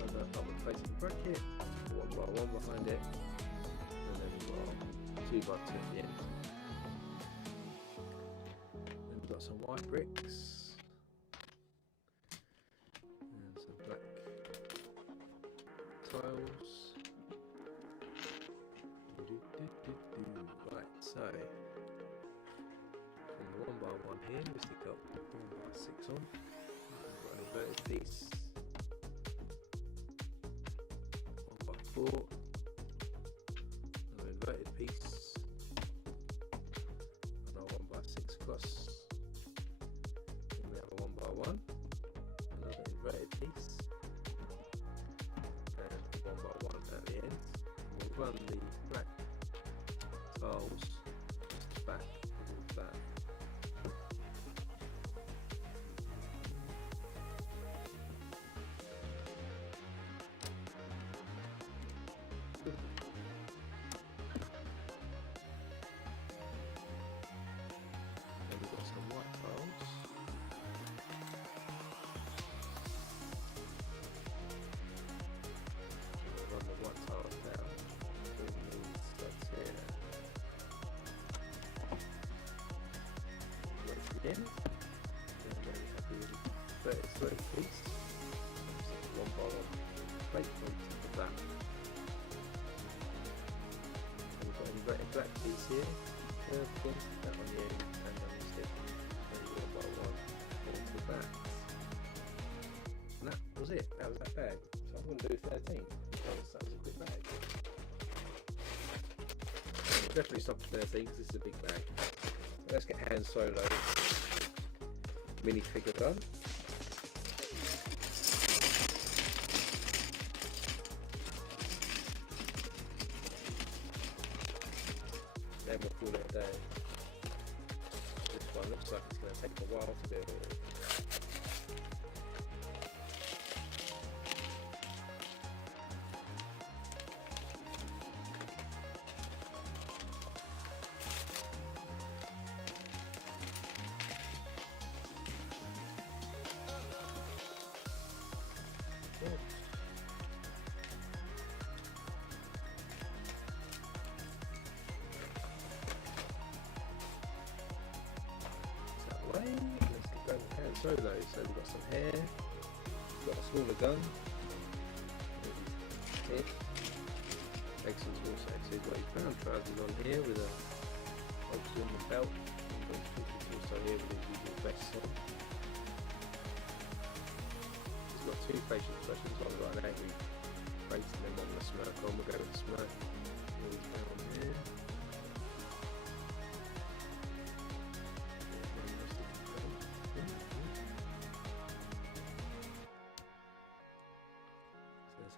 Another upward facing bracket, 1x1 behind it, and then we've got 2x2 at the end. Then we've got some white bricks and some black tiles. Right, so from the 1x1 here, we stick up 1x6 on. We've got an inverted piece. 1x4, another inverted piece, another 1x6 across, then we have a 1x1, another inverted piece, and 1x1 at the end. We'll run the black tiles just back of that. Then we've got some white tiles. We'll run the white tiles down through the studs here. Right to the end. And then we have the 30 piece. So 1x1 plate on top of that. We've got an inverted black piece here, curved one, that on the end, and then we stick a 1x1 onto the back. And that was it, that was that bag. So I wouldn't do 13, because that was a quick bag. Definitely stop at 13 because this is a big bag. So Let's get Han Solo minifigure done. Then we'll call it a day. This one looks like it's going to take a while to build. Let's get going with Han Solo. So we've got some hair, we've got a smaller gun, here, excellent also. So we've got his brown trousers on here with a obviously on the belt, and also here with his usual vest on. He's got two facial expressions, one right now, we rating them on the smirk on, we'll go with the smirk. He's down here.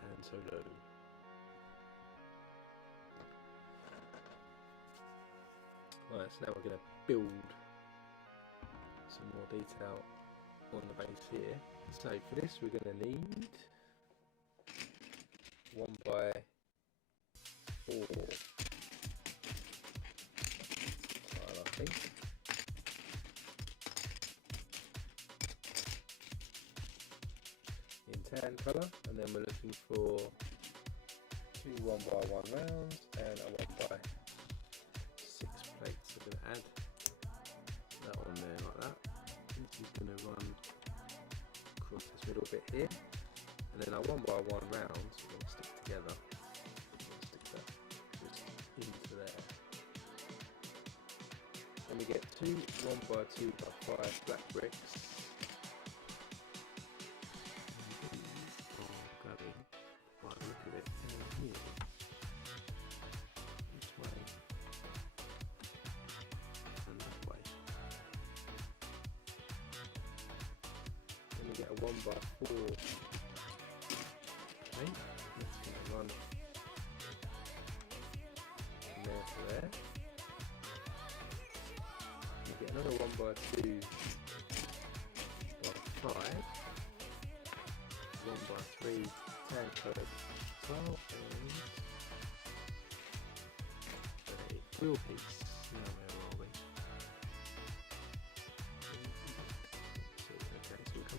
Han Solo. Right, so now we're going to build some more detail on the base here. So for this we're going to need 1x4 tile, I think. In tan colour, and then we're looking for two 1x1 rounds and a 1x6 plates. So we're going to add that on there like that. This is going to run across this middle bit here, and then our 1x1 rounds we're going to stick together. We're going to stick that just into there. Then we get two 1x2x5 black bricks. Get a 1x4 okay, that's going to run from there to there. You get another 1x2 by 5, 1x3 tan coloured tile and a grill piece. Now where are we?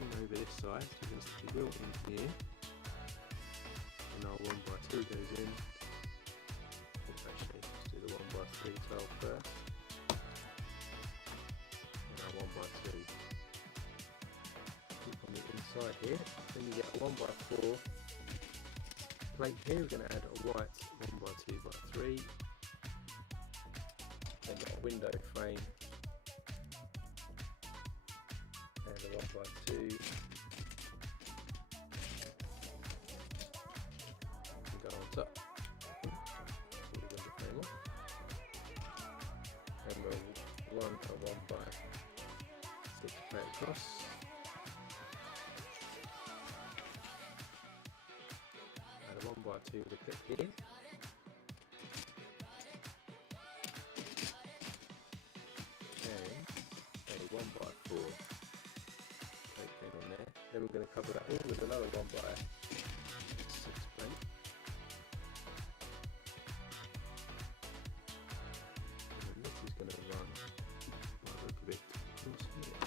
Over this side, so we're going to stick the grill in here, and our 1x2 goes in. Actually, let's do the 1x3 tile first, and our 1x2. Keep on the inside here, then you get a 1x4 plate here. We're going to add a white 1x2x3, then got a window frame. And a 1x2 go on top. Pull the window frame off. And we'll run a 1x6 plate across. And a 1x2 with a clip here. And a 1x4. On there. Then we're going to cover that all with another 1x6 plate. And then this is going to run a little bit across here.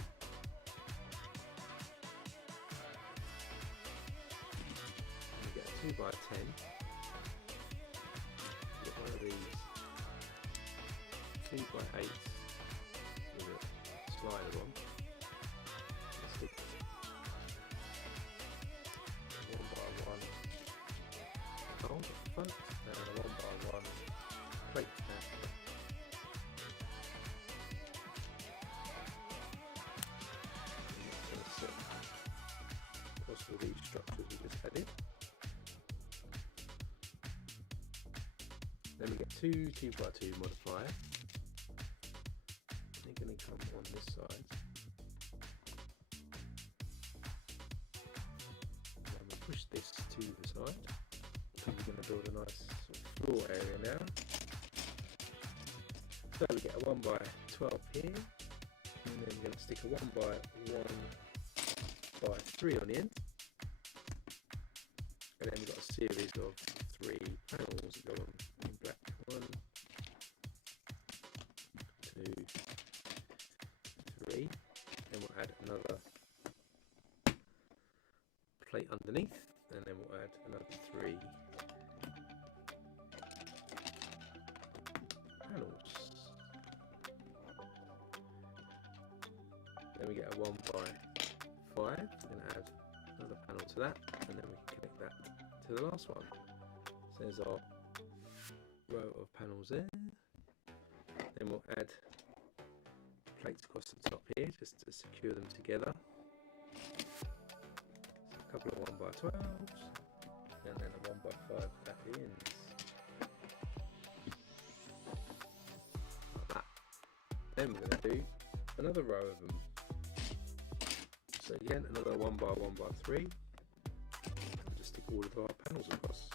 And we get a 2x10. Get one of these 2x8s with a slider on. 1x1 hole at the front and a 1x1 plate snap. And that's going to sit across all these structures we just added. Then we get two 2x2 modifiers. they're going to come on this side. And we push this to the side. So we're going to build a nice sort of floor area now. So we get a 1 by 12 here, and then we're going to stick a 1 by 3 on the end. And then we've got a series of 3 panels that go on in black. 1, 2, 3. Then we'll add another plate underneath, and then we'll add another 3 panels. Then we get a 1 by 5. We're going to add another panel to that, and then we can connect that to the last one. So there's our row of panels there. Then we'll add plates across the top here just to secure them together. So a couple of 1 by 12s, and then a 1 by 5 at the ends. Like that. Then we're going to do another row of them. So again, another 1 by 1 by 3. And just stick all of our panels across.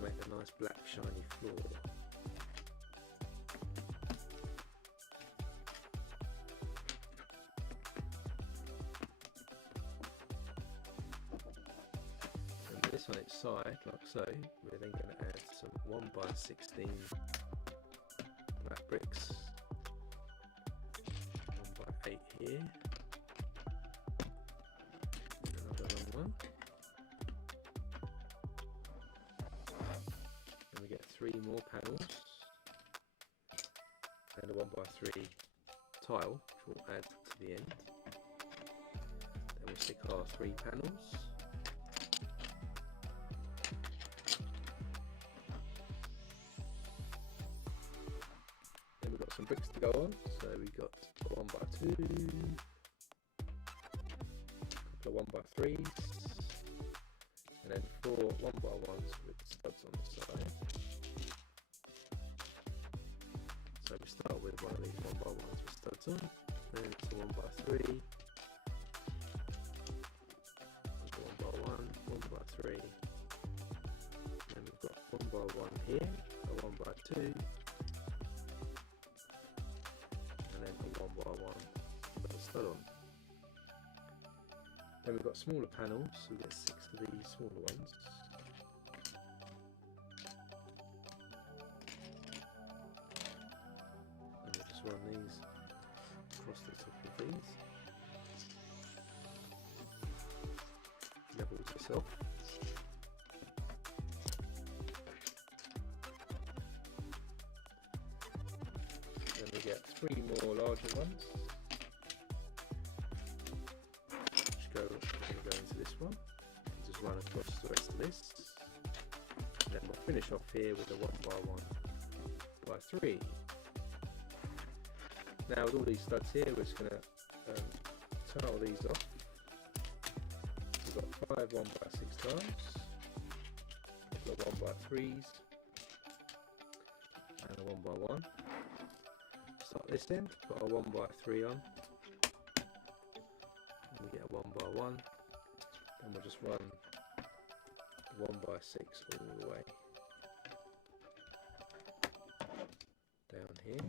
Make a nice black shiny floor. This on its side, like so, we're then going to add some 1 by 16 black bricks, 1 by 8 here, and another long one, and we get 3 more panels, and a 1 by 3 tile, which we'll add to the end. Then we'll stick our 3 panels. Some bricks to go on, so we got a 1 by 2, a couple of 1 by 3s, and then 4 1 by 1s with studs on the side. So we start with one of these 1 by 1s with studs on, then it's a 1 by 3, 1 by 1, 1 by 3, then we've got 1 by 1 here, a 1 by 2, and 1 by 1 with a stud on. Then we've got smaller panels, so we get 6 of these smaller ones. And we'll just run these across the top of these. Level this off. Then we get 3 more larger ones, which go into this one. Just run across the rest of this. And then we'll finish off here with a 1 by 1 by 3. Now with all these studs here, we're just going to tile these off. We've got 5 1 by 6 tiles, a couple of 1 by 3s, and a 1 by 1. Start this end, put our 1 by 3 on, and we get a 1 by 1, and we'll just run 1 by 6 all the way down here.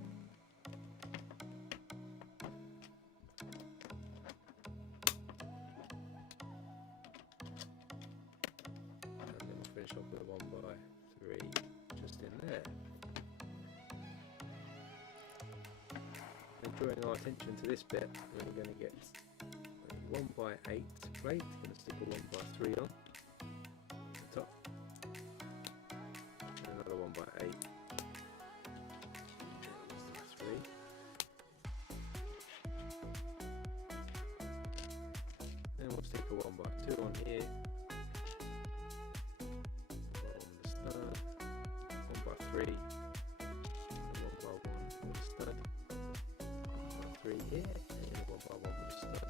And then we'll finish off with a 1 by 3 just in there. Drawing our attention to this bit, we're going to get a 1 by 8 plate, going to stick a 1 by 3 on the top, and another 1 by 8, 3, then we'll stick a 1 by 2 on here, 1 with a stud, 1 by 3, and 1 by 1 with a stud. 3 here, and 1 by 1 with a stud,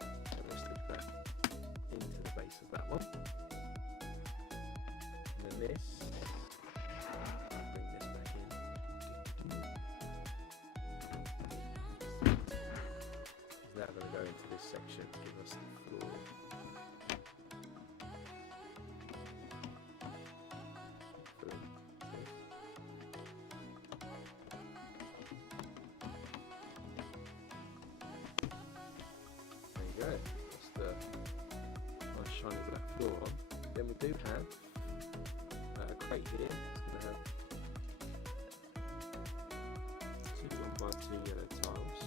and we'll stick that base of that one. And then this, bring this back in. Is now going to go into this section to give us the floor. That's the nice shiny black floor on. Then we do have a crate here. It's going to have 2 1x2 yellow tiles.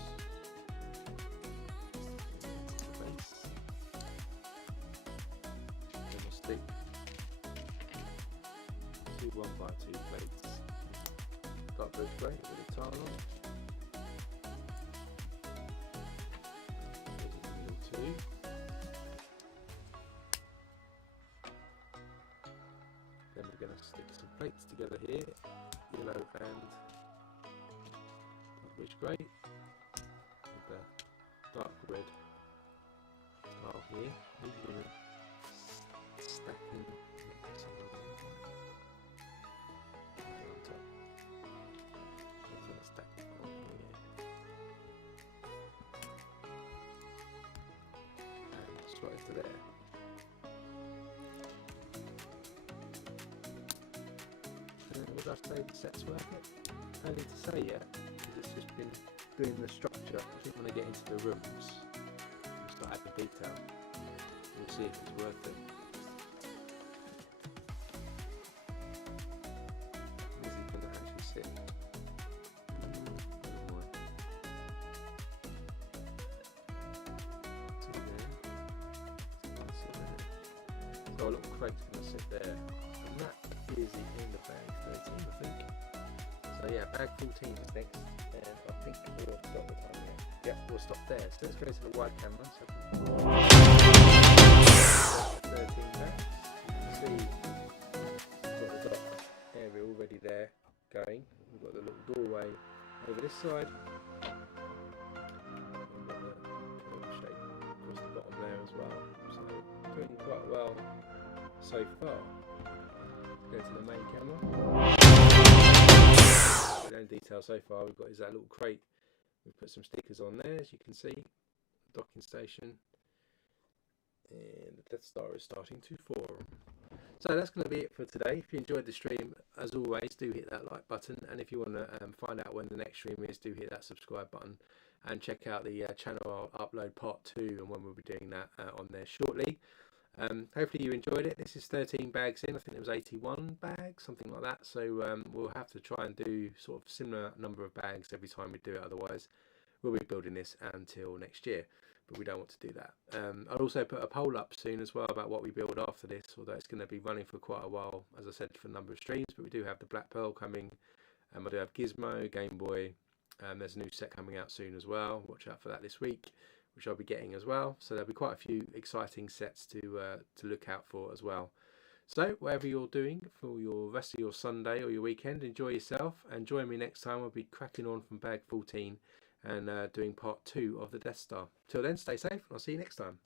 The base. Then we'll stick 2 1x2 plates. Dark blue grey with a tile on. Then we're going to stick some plates together here, yellow and dark grey, with the dark red tile here. These are going to stack in on top. That's going to stack on here. Right into there. Would I say the set's working? I don't need to say yet, because it's just been doing the structure. I think when I get into the rooms, we'll start adding detail. We'll see if it's worth it. Is it going to actually sit? So a little crate's going to sit there, and that is the end of bag 13, I think. So yeah, bag 14 is next, and I think we'll stop the time there. Yeah, we'll stop there. So let's go to the wide camera. So 13 bags. You can see we've got the dock area already there going. We've got the little doorway over this side. We've got the curve shape across the bottom there as well. So doing quite well so far. Go to the main camera. The only detail so far we've got is that little crate. We've put some stickers on there, as you can see. Docking station. And the Death Star is starting to form. So that's going to be it for today. If you enjoyed the stream, as always, do hit that like button. And if you want to find out when the next stream is, do hit that subscribe button. And check out the channel. I'll upload part 2 and when we'll be doing that on there shortly. Hopefully you enjoyed it. This is 13 bags in. I think it was 81 bags, something like that. So we'll have to try and do sort of similar number of bags every time we do it. Otherwise, we'll be building this until next year. But we don't want to do that. I'll also put a poll up soon as well about what we build after this, although it's going to be running for quite a while, as I said, for a number of streams. But we do have the Black Pearl coming. I do have Gizmo, Game Boy. There's a new set coming out soon as well. Watch out for that this week, which I'll be getting as well. So there'll be quite a few exciting sets to look out for as well. So whatever you're doing for your rest of your Sunday or your weekend, enjoy yourself and join me next time. We'll be cracking on from bag 14 and doing part 2 of the Death Star. Till then, stay safe and I'll see you next time.